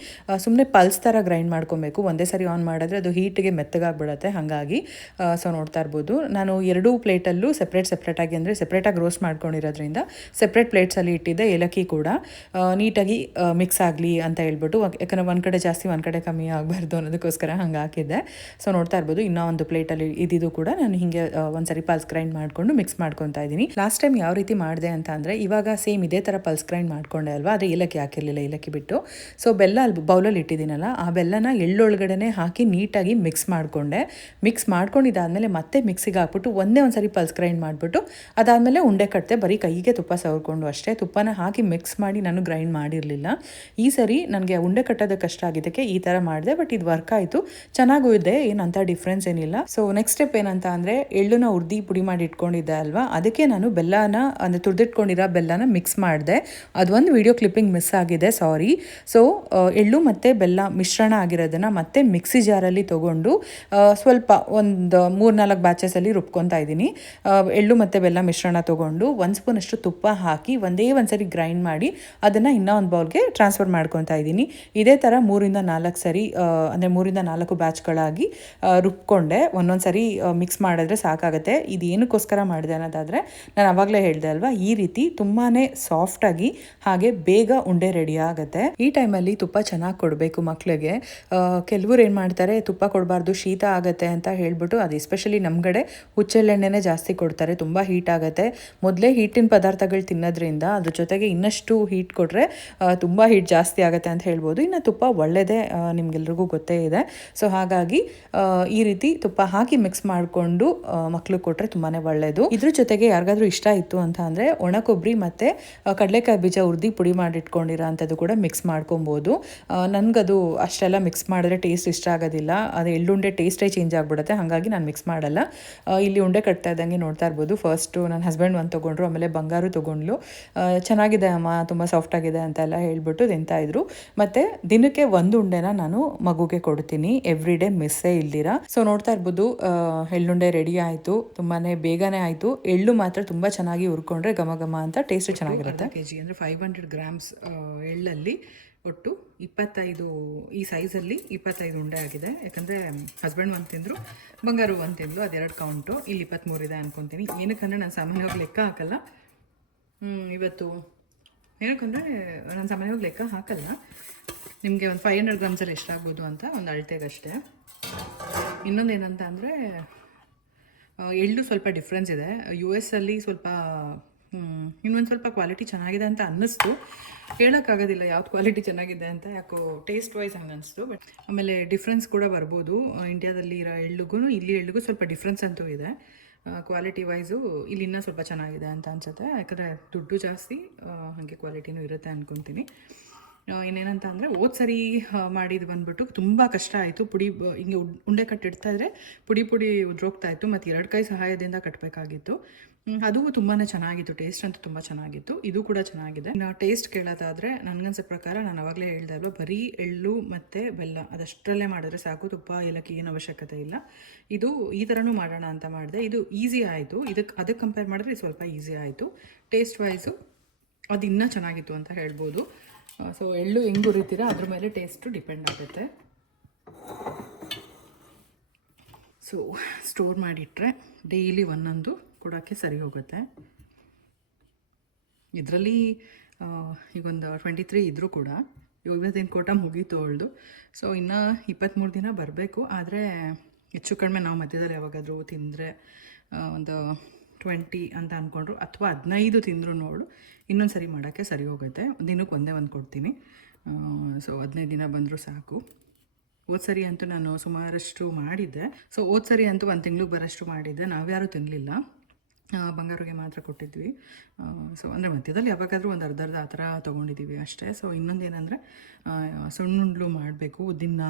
ಸುಮ್ಮನೆ ಪಲ್ಸ್ ಥರ ಗ್ರೈಂಡ್ ಮಾಡ್ಕೊಬೇಕು. ಒಂದೇ ಸರಿ ಆನ್ ಮಾಡಿದ್ರೆ ಅದು ಹೀಟಿಗೆ ಮೆತ್ತಗಾಗ್ಬಿಡುತ್ತೆ. ಹಾಗಾಗಿ ಸೊ ನೋಡ್ತಾ ಇರ್ಬೋದು, ನಾನು 2 ಪ್ಲೇಟಲ್ಲೂ ಸೆಪ್ರೇಟಾಗಿ ಅಂದರೆ ಸೆಪ್ರೇಟಾಗಿ ರೋಸ್ಟ್ ಮಾಡ್ಕೊಂಡಿರೋದ್ರಿಂದ ಸೆಪ್ರೇಟ್ ಪ್ಲೇಟ್ಸಲ್ಲಿ ಇಟ್ಟಿದ್ದೆ. ಏಲಕ್ಕಿ ಕೂಡ ನೀಟಾಗಿ ಮಿಕ್ಸ್ ಆಗಲಿ ಅಂತ ಹೇಳ್ಬಿಟ್ಟು, ಯಾಕಂದರೆ ಒಂದು ಕಡೆ ಜಾಸ್ತಿ ಒಂದು ಕಡೆ ಕಮ್ಮಿ ಆಗಬಾರ್ದು ಅನ್ನೋದಕ್ಕೋಸ್ಕರ ಹಂಗೆ ಹಾಕಿದ್ದೆ. ಸೊ ನೋಡ್ತಾ ಇರ್ಬೋದು, ಇನ್ನೂ ಒಂದು ಪ್ಲೇಟಲ್ಲಿ ಇದ್ದಿದ್ದು ಕೂಡ ನಾನು ಹೀಗೆ ಒಂದ್ಸರಿ ಪಲ್ಸ್ ಗ್ರೈಂಡ್ ಮಾಡಿಕೊಂಡು ಮಿಕ್ಸ್ ಮಾಡ್ಕೊತಾ ಇದ್ದೀನಿ. ಲಾಸ್ಟ್ ಟೈಮ್ ಯಾವ ರೀತಿ ಮಾಡಿದೆ ಅಂತ ಅಂದರೆ, ಇವಾಗ ಸೇಮ್ ಇದೇ ಥರ ಪಲ್ಸ್ ಗ್ರೈಂಡ್ ಮಾಡ್ಕೊಂಡೆ ಅಲ್ವಾ, ಆದರೆ ಏಲಕ್ಕಿ ಹಾಕಿರಲಿಲ್ಲ, ಏಲಕ್ಕಿ ಬಿಟ್ಟು. ಸೊ ಬೆಲ್ಲ ಅಲ್ಲಿ ಬೌಲಲ್ಲಿ ಇಟ್ಟಿದ್ದೀನಲ್ಲ, ಆ ಬೆಲ್ಲನ ಎಳ್ಳೊಳಗಡೆ ಹಾಕಿ ನೀಟಾಗಿ ಮಿಕ್ಸ್ ಮಾಡ್ಕೊಂಡಿದ್ದಾದಮೇಲೆ ಮತ್ತೆ ಮಿಕ್ಸಿಗೆ ಹಾಕ್ಬಿಟ್ಟು ಒಂದೇ ಒಂದ್ಸರಿ ಪಲ್ಸ್ ಗ್ರೈಂಡ್ ಮಾಡಿಬಿಟ್ಟು ಅದಾದಮೇಲೆ ಉಂಡೆ ಕಟ್ಟಿದೆ. ಬರೀ ಕೈಗೆ ತುಪ್ಪ ಸವರ್ಕೊಂಡು ಅಷ್ಟೇ. ತುಪ್ಪನ ಹಾಕಿ ಮಿಕ್ಸ್ ಮಾಡಿ ನಾನು ಗ್ರೈಂಡ್ ಮಾಡಿರಲಿಲ್ಲ. ಈ ಸರಿ ನನಗೆ ಉಂಡೆ ಕಟ್ಟೋದಕ್ಕೆ ಕಷ್ಟ ಆಗಿದ್ದಕ್ಕೆ ಈ ಥರ ಮಾಡಿದೆ. ಬಟ್ ಇದು ವರ್ಕ್ ಆಯಿತು, ಚೆನ್ನಾಗೂ ಇದೆ, ಏನಂತ ಡಿಫ್ರೆನ್ಸ್ ಏನಿಲ್ಲ. ಸೊ ನೆಕ್ಸ್ಟ್ ಸ್ಟೆಪ್ ಏನಂತ ಅಂದರೆ, ಎಳ್ಳನ್ನ ಹುರ್ದಿ ಪುಡಿ ಮಾಡಿ ಇಟ್ಕೊಂಡಿದ್ದೆ ಅಲ್ವಾ, ಅದಕ್ಕೆ ನಾನು ಬೆಲ್ಲನ ಅಂದರೆ ತುರಿದಿಟ್ಕೊಂಡಿರೋ ಬೆಲ್ಲನ ಮಿಕ್ಸ್ ಮಾಡಿದೆ. ಅದೊಂದು ವಿಡಿಯೋ ಕ್ಲಿಪ್ಪಿಂಗ್ ಮಿಸ್ ಆಗಿದೆ, ಸಾರಿ. ಸೊ ಎಳ್ಳು ಮತ್ತು ಬೆಲ್ಲ ಮಿಶ್ರಣ ಆಗಿರೋದನ್ನು ಮತ್ತೆ ಮಿಕ್ಸಿ ಜಾರಲ್ಲಿ ತೊಗೊಂಡು ಸ್ವಲ್ಪ ಒಂದು 3-4 ಬ್ಯಾಚಸಲ್ಲಿ ರುಬ್ಕೊತಾ ಇದ್ದೀನಿ. ಎಳ್ಳು ಮತ್ತು ಬೆಲ್ಲ ಮಿಶ್ರಣ ತೊಗೊಂಡು 1 ಸ್ಪೂನಷ್ಟು ತುಪ್ಪ ಹಾಕಿ ಒಂದೇ ಒಂದ್ಸರಿ ಗ್ರೈಂಡ್ ಮಾಡಿ ಅದನ್ನು ಇನ್ನೂ ಒಂದು ಬೌಲ್ಗೆ ಟ್ರಾನ್ಸ್ಫರ್ ಮಾಡ್ಕೊತಾ ಇದ್ದೀನಿ. ಇದೇ ಥರ 3-4 ಸರಿ ಅಂದರೆ 3-4 ಬ್ಯಾಚ್ಗಳಾಗಿ ರುಬ್ಕೊಂಡೆ. ಒಂದೊಂದು ಸರಿ ಮಿಕ್ಸ್ ಮಾಡಿದ್ರೆ ಸಾಕಾಗುತ್ತೆ. ಇದು ಏನಕ್ಕೋಸ್ಕರ ಮಾಡಿದೆ ಅನ್ನೋದಾದರೆ ನಾನು ಆವಾಗಲೇ ಹೇಳಿದೆ ಅಲ್ವಾ, ಈ ರೀತಿ ತುಂಬಾ ಸಾಫ್ಟಾಗಿ ಹಾಗೆ ಬೇಗ ಉಂಡೆ ರೆಡಿ ಆಗುತ್ತೆ. ಈ ಟೈಮಲ್ಲಿ ತುಪ್ಪ ಚೆನ್ನಾಗಿ ಕೊಡಬೇಕು ಮಕ್ಕಳಿಗೆ. ಕೆಲವರು ಏನು ಮಾಡ್ತಾರೆ, ತುಪ್ಪ ಕೊಡಬಾರ್ದು ಶೀತ ಆಗುತ್ತೆ ಅಂತ ಹೇಳ್ಬಿಟ್ಟು, ಅದು ಎಸ್ಪೆಷಲಿ ನಮ್ಮ ಕಡೆ ಹುಚ್ಚೆಳ್ಳೆಣ್ಣೆನೇ ಜಾಸ್ತಿ ಕೊಡ್ತಾರೆ, ತುಂಬ ಹೀಟ್ ಆಗುತ್ತೆ. ಮೊದಲೇ ಹೀಟಿನ ಪದಾರ್ಥಗಳು ತಿನ್ನೋದ್ರಿಂದ ಅದ್ರ ಜೊತೆಗೆ ಇನ್ನಷ್ಟು ಹೀಟ್ ಕೊಟ್ಟರೆ ತುಂಬ ಹೀಟ್ ಜಾಸ್ತಿ ಆಗುತ್ತೆ ಅಂತ ಹೇಳ್ಬೋದು. ಇನ್ನು ತುಪ್ಪ ಒಳ್ಳೆಯದೇ, ನಿಮ್ಗೆಲ್ರಿಗೂ ಗೊತ್ತೇ ಇದೆ. ಸೊ ಹಾಗಾಗಿ ಈ ರೀತಿ ತುಪ್ಪ ಹಾಕಿ ಮಿಕ್ಸ್ ಮಾಡಿಕೊಂಡು ಮಕ್ಳಿಗೆ ಕೊಟ್ಟರೆ ತುಂಬಾ ಒಳ್ಳೆಯದು. ಇದ್ರ ಜೊತೆಗೆ ಯಾರಿಗಾದ್ರೂ ಇಷ್ಟ ಇತ್ತು ಅಂತ ಅಂದರೆ ಒಣ ಕೊಬ್ಬರಿ ಮತ್ತು ಕಡಲೆಕಾಯಿ ಬೀಜ ಹುರಿದು ಪುಡಿ ಮಾಡಿಟ್ಕೊಂಡಿರೋ ಅಂಥದ್ದು ಕೂಡ ಮಿಕ್ಸ್ ಮಾಡ್ಕೊಬೋದು. ನನಗದು ಅಷ್ಟೆಲ್ಲ ಮಿಕ್ಸ್ ಮಾಡಿದ್ರೆ ಟೇಸ್ಟ್ ಇಷ್ಟ ಆಗೋದಿಲ್ಲ, ಅದು ಎಳ್ಳುಂಡೆ ಟೇಸ್ಟೇ ಚೇಂಜ್ ಆಗಿಬಿಡುತ್ತೆ, ಹಾಗಾಗಿ ನಾನು ಮಿಕ್ಸ್ ಮಾಡಲ್ಲ. ಇಲ್ಲಿ ಉಂಡೆ ಕಟ್ತಾ ಇದ್ದಂಗೆ ನೋಡ್ತಾ ಇರ್ಬೋದು, ಫಸ್ಟು ನನ್ನ ಹಸ್ಬೆಂಡ್ ಒಂದು ತೊಗೊಂಡ್ರು, ಆಮೇಲೆ ಬಂಗಾರು ತೊಗೊಂಡ್ಲು. ಚೆನ್ನಾಗಿದೆ ಅಮ್ಮ, ತುಂಬ ಸಾಫ್ಟಾಗಿದೆ ಅಂತೆಲ್ಲ ಹೇಳ್ಬಿಟ್ಟು ತಿಂತಾಯಿದ್ರು. ಮತ್ತು ದಿನಕ್ಕೆ ಒಂದು ಉಂಡೆನ ನಾನು ಮಗುಗೆ ಕೊಡ್ತೀನಿ, ಎವ್ರಿ ಡೇ ಮಿಸ್ಸೇ ಇಲ್ದಿರ. ಸೊ ನೋಡ್ತಾ ಇರ್ಬೋದು, ಎಳ್ಳುಂಡೆ ರೆಡಿ ಆಯಿತು, ತುಂಬಾ ಬೇಗನೆ ಆಯಿತು. ಎಳ್ಳು ಮಾತ್ರ ತುಂಬ ಚೆನ್ನಾಗಿ ಹುರ್ಕೊಂಡ್ರೆ ಘಮ ಘಮ ಅಂತ ಟೇಸ್ಟ್ ಚೆನ್ನಾಗಿರುತ್ತೆ. ಕೆಜಿ ಅಂದರೆ 500 ಗ್ರಾಮ್ಸ್ ಎಳ್ಳಲ್ಲಿ ಒಟ್ಟು 25, ಈ ಸೈಜಲ್ಲಿ 25 ಉಂಡೆ ಆಗಿದೆ. ಯಾಕಂದರೆ ಹಸ್ಬೆಂಡ್ ಒಂದು ತಿಂದರು, ಬಂಗಾರು ಒಂದು ತಿಂಗಳು, ಅದೆರಡು ಕೌಂಟು. ಇಲ್ಲಿ 23 ಇದೆ ಅನ್ಕೊತೀನಿ. ಏನಕ್ಕಂದರೆ ನಾನು ಸಾಮಾನ್ಯವಾಗಿ ಲೆಕ್ಕ ಹಾಕಲ್ಲ ಇವತ್ತು, ಏನಕ್ಕಂದರೆ ನಾನು ಸಾಮಾನ್ಯವಾಗಿ ಲೆಕ್ಕ ಹಾಕಲ್ಲ. ನಿಮಗೆ ಒಂದು 500 ಗ್ರಾಮ್ಸಲ್ಲಿ ಎಷ್ಟಾಗ್ಬೋದು ಅಂತ ಒಂದು ಅಳತೆಗಷ್ಟೇ. ಇನ್ನೊಂದು ಏನಂತ ಅಂದರೆ ಎಳ್ಳು ಸ್ವಲ್ಪ ಡಿಫ್ರೆನ್ಸ್ ಇದೆ. US ಅಲ್ಲಿ ಸ್ವಲ್ಪ ಇನ್ನೊಂದು ಸ್ವಲ್ಪ ಕ್ವಾಲಿಟಿ ಚೆನ್ನಾಗಿದೆ ಅಂತ ಅನ್ನಿಸ್ತು. ಹೇಳೋಕ್ಕಾಗೋದಿಲ್ಲ ಯಾವ್ದು ಕ್ವಾಲಿಟಿ ಚೆನ್ನಾಗಿದೆ ಅಂತ, ಯಾಕೋ ಟೇಸ್ಟ್ ವೈಸ್ ಹಂಗೆ ಅನಿಸ್ತು. ಬಟ್ ಆಮೇಲೆ ಡಿಫ್ರೆನ್ಸ್ ಕೂಡ ಬರ್ಬೋದು. ಇಂಡಿಯಾದಲ್ಲಿ ಇರೋ ಎಳ್ಳಿಗೂ ಇಲ್ಲಿ ಎಳ್ಳಿಗೂ ಸ್ವಲ್ಪ ಡಿಫ್ರೆನ್ಸ್ ಅಂತೂ ಇದೆ. ಕ್ವಾಲಿಟಿ ವೈಸು ಇಲ್ಲಿ ಇನ್ನೂ ಸ್ವಲ್ಪ ಚೆನ್ನಾಗಿದೆ ಅಂತ ಅನ್ಸುತ್ತೆ, ಯಾಕಂದರೆ ದುಡ್ಡು ಜಾಸ್ತಿ, ಹಾಗೆ ಕ್ವಾಲಿಟಿನೂ ಇರುತ್ತೆ ಅಂದ್ಕೊತೀನಿ. ಇನ್ನೇನಂತ ಅಂದರೆ ಸರಿ ಮಾಡಿದ್ದು ಬಂದ್ಬಿಟ್ಟು ತುಂಬ ಕಷ್ಟ ಆಯಿತು. ಪುಡಿ ಹಿಂಗೆ ಉಂಡೆ ಕಟ್ಟಿಡ್ತಾ ಇದ್ರೆ ಪುಡಿ ಉದ್ರೋಗ್ತಾ ಇತ್ತು, ಮತ್ತು 2 ಕೈ ಸಹಾಯದಿಂದ ಕಟ್ಟಬೇಕಾಗಿತ್ತು. ಅದು ತುಂಬಾ ಚೆನ್ನಾಗಿತ್ತು, ಟೇಸ್ಟ್ ಅಂತೂ ತುಂಬ ಚೆನ್ನಾಗಿತ್ತು. ಇದು ಕೂಡ ಚೆನ್ನಾಗಿದೆ. ನಾವು ಟೇಸ್ಟ್ ಕೇಳೋದಾದರೆ ನನಗನ್ಸೋ ಪ್ರಕಾರ, ನಾನು ಆವಾಗಲೇ ಹೇಳ್ದೆ ಅಲ್ವಾ, ಬರೀ ಎಳ್ಳು ಮತ್ತು ಬೆಲ್ಲ ಅದಷ್ಟರಲ್ಲೇ ಮಾಡಿದ್ರೆ ಸಾಕು, ತುಪ್ಪ ಏಲಕ್ಕಿ ಏನು ಅವಶ್ಯಕತೆ ಇಲ್ಲ. ಇದು ಈ ಥರನೂ ಮಾಡೋಣ ಅಂತ ಮಾಡಿದೆ. ಇದು ಈಸಿ ಆಯಿತು, ಅದಕ್ಕೆ ಕಂಪೇರ್ ಮಾಡಿದ್ರೆ ಸ್ವಲ್ಪ ಈಸಿ ಆಯಿತು. ಟೇಸ್ಟ್ ವೈಸು ಅದು ಇನ್ನೂ ಚೆನ್ನಾಗಿತ್ತು ಅಂತ ಹೇಳ್ಬೋದು. ಸೊ ಎಳ್ಳು ಹೆಂಗೆ ಹುರಿತೀರ ಅದ್ರ ಮೇಲೆ ಟೇಸ್ಟು ಡಿಪೆಂಡ್ ಆಗುತ್ತೆ. ಸೊ ಸ್ಟೋರ್ ಮಾಡಿಟ್ರೆ ಡೈಲಿ ಒಂದೊಂದು ಕೊಡೋಕ್ಕೆ ಸರಿ ಹೋಗುತ್ತೆ. ಇದರಲ್ಲಿ ಈಗೊಂದು 23 ಇದ್ದರೂ ಕೂಡ ಇವತ್ತಿನ ಕೋಟ ಮುಗೀತು ಅವಳ್ದು. ಸೊ ಇನ್ನು 23 ದಿನ ಬರಬೇಕು. ಆದರೆ ಹೆಚ್ಚು ಕಡಿಮೆ ನಾವು ಮಧ್ಯದಲ್ಲಿ ಯಾವಾಗಾದರೂ ತಿಂದರೆ ಒಂದು 20 ಅಂತ ಅಂದ್ಕೊಂಡ್ರು, ಅಥವಾ 15 ತಿಂದರೂ ನೋಡು ಇನ್ನೊಂದು ಸರಿ ಮಾಡೋಕ್ಕೆ ಸರಿ ಹೋಗುತ್ತೆ. ದಿನಕ್ಕೆ ಒಂದೇ ಒಂದು ಕೊಡ್ತೀನಿ. ಸೊ 15 ದಿನ ಬಂದರೂ ಸಾಕು. ಸರಿ ಅಂತೂ ನಾನು ಸುಮಾರಷ್ಟು ಮಾಡಿದ್ದೆ. ಸೊ ಸರಿ ಅಂತೂ 1 ತಿಂಗ್ಳಿಗೆ ಬರೋಷ್ಟು ಮಾಡಿದ್ದೆ. ನಾವ್ಯಾರೂ ತಿನ್ನಲಿಲ್ಲ, ಬಂಗಾರಿಗೆ ಮಾತ್ರ ಕೊಟ್ಟಿದ್ವಿ. ಸೊ ಅಂದರೆ ಮಧ್ಯದಲ್ಲಿ ಯಾವಾಗಾದರೂ ಒಂದು ಅರ್ಧ ಆ ಥರ ತೊಗೊಂಡಿದ್ದೀವಿ ಅಷ್ಟೇ. ಸೊ ಇನ್ನೊಂದು ಏನಂದರೆ ಸುಣ್ಣುಂಡ್ಲು ಮಾಡಬೇಕು, ಉದ್ದಿನ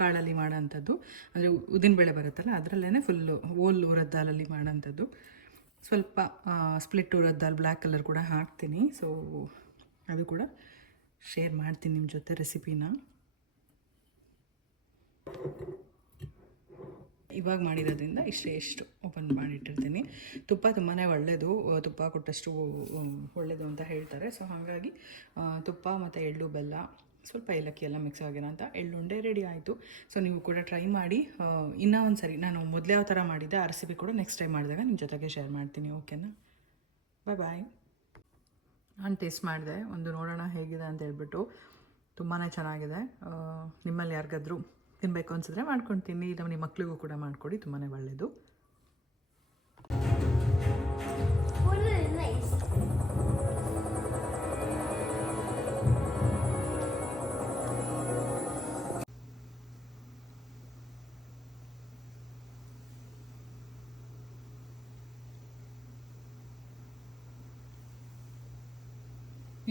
ಕಾಳಲ್ಲಿ ಮಾಡೋಂಥದ್ದು. ಅಂದರೆ ಉದ್ದಿನಬೇಳೆ ಬರುತ್ತಲ್ಲ ಅದರಲ್ಲೇ ಫುಲ್ಲು ಉರದ್ ದಾಲಲ್ಲಿ ಮಾಡೋಂಥದ್ದು. ಸ್ವಲ್ಪ ಸ್ಪ್ಲಿಟ್ ಉರದ್ ದಾಲ್ ಬ್ಲ್ಯಾಕ್ ಕಲರ್ ಕೂಡ ಹಾಕ್ತೀನಿ. ಸೊ ಅದು ಕೂಡ ಶೇರ್ ಮಾಡ್ತೀನಿ ನಿಮ್ಮ ಜೊತೆ ರೆಸಿಪಿನ. ಇವಾಗ ಮಾಡಿರೋದ್ರಿಂದ ಎಷ್ಟು ಓಪನ್ ಮಾಡಿಟ್ಟಿರ್ತೀನಿ. ತುಪ್ಪ ತುಂಬಾ ಒಳ್ಳೆಯದು, ತುಪ್ಪ ಕೊಟ್ಟಷ್ಟು ಒಳ್ಳೆಯದು ಅಂತ ಹೇಳ್ತಾರೆ. ಸೊ ಹಾಗಾಗಿ ತುಪ್ಪ ಮತ್ತು ಎಳ್ಳು ಬೆಲ್ಲ ಸ್ವಲ್ಪ ಏಲಕ್ಕಿ ಎಲ್ಲ ಮಿಕ್ಸ್ ಆಗಿರೋಂಥ ಎಳ್ಳುಂಡೆ ರೆಡಿ ಆಯಿತು. ಸೊ ನೀವು ಕೂಡ ಟ್ರೈ ಮಾಡಿ. ಇನ್ನೂ ಒಂದು ಸರಿ ನಾನು ಮೊದಲೇ ಯಾವ ಥರ ಮಾಡಿದ್ದೆ ಆ ರೆಸಿಪಿ ಕೂಡ ನೆಕ್ಸ್ಟ್ ಟೈಮ್ ಮಾಡಿದಾಗ ನಿಮ್ಮ ಜೊತೆಗೆ ಶೇರ್ ಮಾಡ್ತೀನಿ. ಓಕೆನಾ? ಬಾಯ್. ನಾನು ಟೇಸ್ಟ್ ಮಾಡಿದೆ, ಒಂದು ನೋಡೋಣ ಹೇಗಿದೆ ಅಂತ ಹೇಳ್ಬಿಟ್ಟು. ತುಂಬಾ ಚೆನ್ನಾಗಿದೆ. ನಿಮ್ಮಲ್ಲಿ ಯಾರಿಗಾದ್ರೂ ತಿನ್ನಬೇಕು ಅನಿಸಿದ್ರೆ ಮಾಡ್ಕೊಂಡು ತಿನ್ನಿ, ಇಲ್ಲ ನಿಮ್ಮ ಮಕ್ಕಳಿಗೂ ಕೂಡ ಮಾಡಿಕೊಡಿ, ತುಂಬಾ ಒಳ್ಳೆಯದು.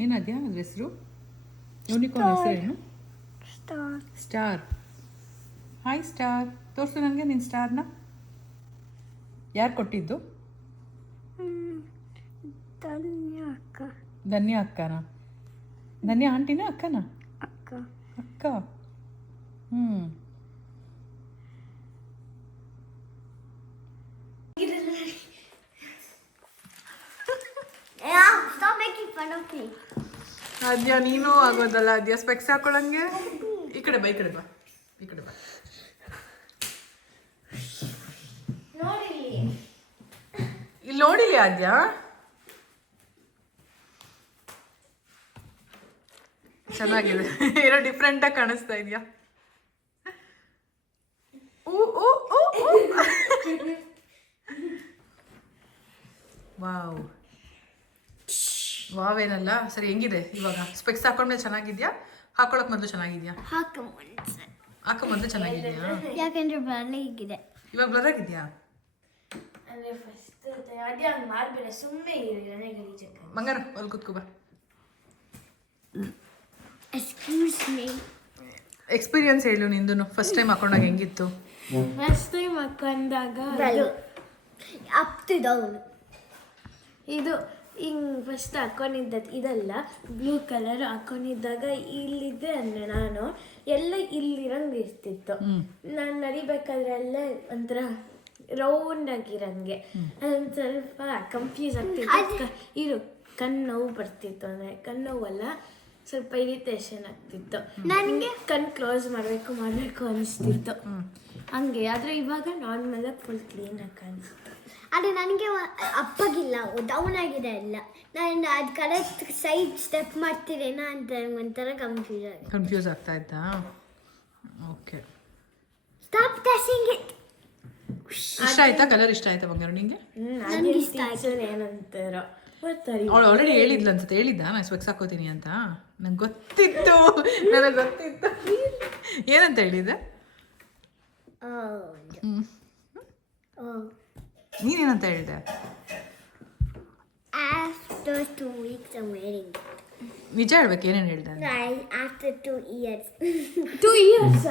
ಏನಾದ್ಯಾ ಅದ್ರ ಹೆಸರು? ಯೂನಿಕಾರ್ನ್ ಹೆಸರೇನು? ಸ್ಟಾರ್. ಹಾಯ್ ಸ್ಟಾರ್, ತೋರಿಸು ನನಗೆ ನಿನ್ನ ಸ್ಟಾರ್ನ. ಯಾರು ಕೊಟ್ಟಿದ್ದು? ಧನ್ಯ ಅಕ್ಕನ? ಧನ್ಯ ಆಂಟಿನ ಅಕ್ಕನ? ಅಕ್ಕ. ಅದ್ಯಾ ನೀನು ಆಗೋದಲ್ಲ. ಅದ್ಯಾ ಸ್ಪೆಕ್ಸ್ ಹಾಕೊಳ್ಳಂಗೆ. ಈ ಕಡೆ ಬಾ. ಇಲ್ಲಿ ನೋಡಿಲ್ಲ ಆದ್ಯಾ? ಚೆನ್ನಾಗಿದೆ, ಏನೋ ಡಿಫ್ರೆಂಟಾಗಿ ಕಾಣಿಸ್ತಾ ಇದೆಯಾ? ವಾವ್ ವಾವೇನಲ್ಲ. ಸರಿ, ಹೆಂಗಿದೆ ಇವಾಗ? ಸ್ಪೆಕ್ಸ್ ಹಾಕೊಂಡ್ಮೇಲೆ ಚೆನ್ನಾಗಿದ್ಯಾ? ಹಾಕೊಳಕ್ ಮೊದಲು ಚೆನ್ನಾಗಿದ್ಯಾ? ಹಾಕೋ ಮೊದಲು ಚೆನ್ನಾಗಿದ್ಯಾ? ಯಾಕಂದ್ರೆ ಬ್ಲರ್ ಹೀಗಿದೆ. ಇವಾಗ ಬ್ಲರ್ ಆಗಿದ್ಯಾ? ಅಂದ್ರೆ ಫಸ್ಟ್ ಅದೇ ಹಂಗೆ ಮಾಡಬೇಡ, ಸುಮ್ಮನೆ ಬಂಗಾರ ಅಲ್ಲಿ ಕೂತ್ಕೋ ಬಾ. Excuse me. ಎಕ್ಸ್ಪೀರಿಯನ್ಸ್ ಹೇಳು ನಿಂದು. ಫಸ್ಟ್ ಟೈಮ್ ಹಾಕೊಂಡಾಗ ಹೆಂಗಿತ್ತು? ಫಸ್ಟ್ ಟೈಮ್ ಹಾಕೊಂಡಾಗ ಅಪ್ ಟು ಡೌನ್. ಇದು ಹಿಂಗೆ ಫಸ್ಟ್ ಹಾಕೊಂಡಿದ್ದದ್ದು ಇದಲ್ಲ, ಬ್ಲೂ ಕಲರ್ ಹಾಕೊಂಡಿದ್ದಾಗ ಇಲ್ಲಿದ್ದೆ ಅಂದರೆ ನಾನು ಎಲ್ಲ ಇಲ್ಲಿರಂಗೆ ಇರ್ತಿತ್ತು. ನಾನು ನಡಿಬೇಕಾದ್ರೆ ಎಲ್ಲ ಒಂಥರ ರೌಂಡ್ ಆಗಿರಂಗೆ ಅದೊಂದು ಸ್ವಲ್ಪ ಕನ್ಫ್ಯೂಸ್ ಆಗ್ತಿತ್ತು. ಇದು ಕಣ್ಣು ನೋವು ಬರ್ತಿತ್ತು, ಅಂದರೆ ಕಣ್ಣು ನೋವಲ್ಲ, ಸ್ವಲ್ಪ ಇರಿಟೇಷನ್ ಆಗ್ತಿತ್ತು. ನನಗೆ ಕಣ್ಣು ಕ್ಲೋಸ್ ಮಾಡಬೇಕು ಅನಿಸ್ತಿತ್ತು ಹಂಗೆ. ಆದರೆ ಇವಾಗ ನಾರ್ಮಲಾಗಿ ಫುಲ್ ಕ್ಲೀನಾಗಿ ಕಾಣಿಸ್ತು. ಆದರೆ ನನಗೆ ಅಪ್ಪಾಗಿಲ್ಲ, ಡೌನ್ ಆಗಿದೆ ಎಲ್ಲ. ನಾನು ಅದು ಕರೆಕ್ಟ್ ಸೈಡ್ ಸ್ಟೆಪ್ ಮಾಡ್ತೀರೇನೋ ಅಂತ ಒಂಥರ ಕನ್ಫ್ಯೂಸ್ ಆಗ್ತಾ ಇತ್ತಾ? ಓಕೆ. Stop touching it. ಇಷ್ಟ ಆಯ್ತಾ? ಕಲರ್ ಇಷ್ಟ ಆಯ್ತಾ ಬಂಗಾರ ನಿಂಗೆ? ನನಗೆ ಇಷ್ಟ ಆಯ್ತು. ಏನಂತಾರೋ ಅವಳು ಆಲ್ರೆಡಿ ಹೇಳಿದ್ಲು ಅನ್ಸುತ್ತೆ. ಹೇಳಿದ್ದ ನಾನು ಸ್ಪೆಕ್ಸ್ ಹಾಕೋತೀನಿ ಅಂತ? ನಂಗೆ ಗೊತ್ತಿತ್ತು, ನನಗೆ ಗೊತ್ತಿತ್ತು. ಏನಂತ ಹೇಳಿದ್ದೆ? ನೀನೇನಂತ ಹೇಳಿದೆ? After 2 weeks I'm wearing it. ನಿಜ ಹೇಳ್ಬೇಕು, ಏನೇನು ಹೇಳ್ದೆ? After 2 years. 2 years.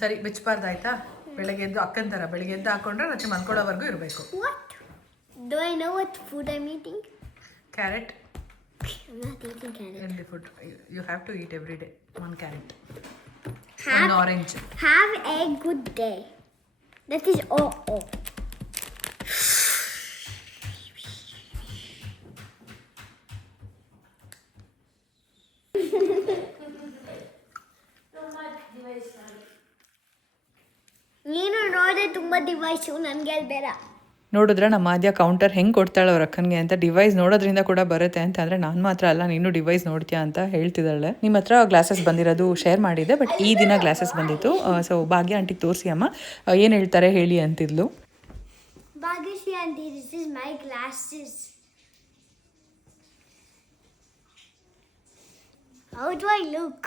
ಸರಿ, ಬೆಚ್ಚಬಾರ್ದಾಯ್ತಾ? ಬೆಳಗ್ಗೆ ಎದ್ದು ಅಕ್ಕನ ಥರ ಬೆಳಗ್ಗೆ ಎದ್ದು ಹಾಕೊಂಡ್ರೆ ರಾತ್ರಿ ಮಲ್ಕೊಳ್ಳೋವರೆಗೂ ಇರಬೇಕು. What? Do I know what food I'm eating? Carrot. I'm not eating carrot. Healthy food. You have to eat every day 1 carrot, Have 1 orange. Have a good day. That is all. ನೀನು ನೋಡಿದ್ರೆ ತುಂಬ device, ನನಗೆ ಅಲ್ಲಿ ಬೇಡ. ನೋಡಿದ್ರೆ ನಮ್ಮ ಆದ್ಯ counter ಹೆಂಗೆ ಕೊಡ್ತಾಳೆ ಅವ್ರ ಅಕ್ಕನಿಗೆ ಅಂತ. ಡಿವೈಸ್ ನೋಡೋದ್ರಿಂದ ಕೂಡ ಬರುತ್ತೆ ಅಂತ. ಅಂದರೆ ನಾನು ಮಾತ್ರ ಅಲ್ಲ, ನೀನು ಡಿವೈಸ್ ನೋಡ್ತೀಯಾ ಅಂತ ಹೇಳ್ತಿದ್ದಾಳೆ. ನಿಮ್ಮ ಹತ್ರ ಗ್ಲಾಸಸ್ ಬಂದಿರೋದು ಶೇರ್ ಮಾಡಿದ್ದೆ, ಬಟ್ ಈ ದಿನ ಗ್ಲಾಸಸ್ ಬಂದಿತ್ತು. ಸೊ ಭಾಗ್ಯ ಆಂಟಿಗೆ ತೋರಿಸಿ ಅಮ್ಮ ಏನು ಹೇಳ್ತಾರೆ ಹೇಳಿ ಅಂತಿದ್ಲು. Bhagyashree aunty, this is my glasses. How do I look?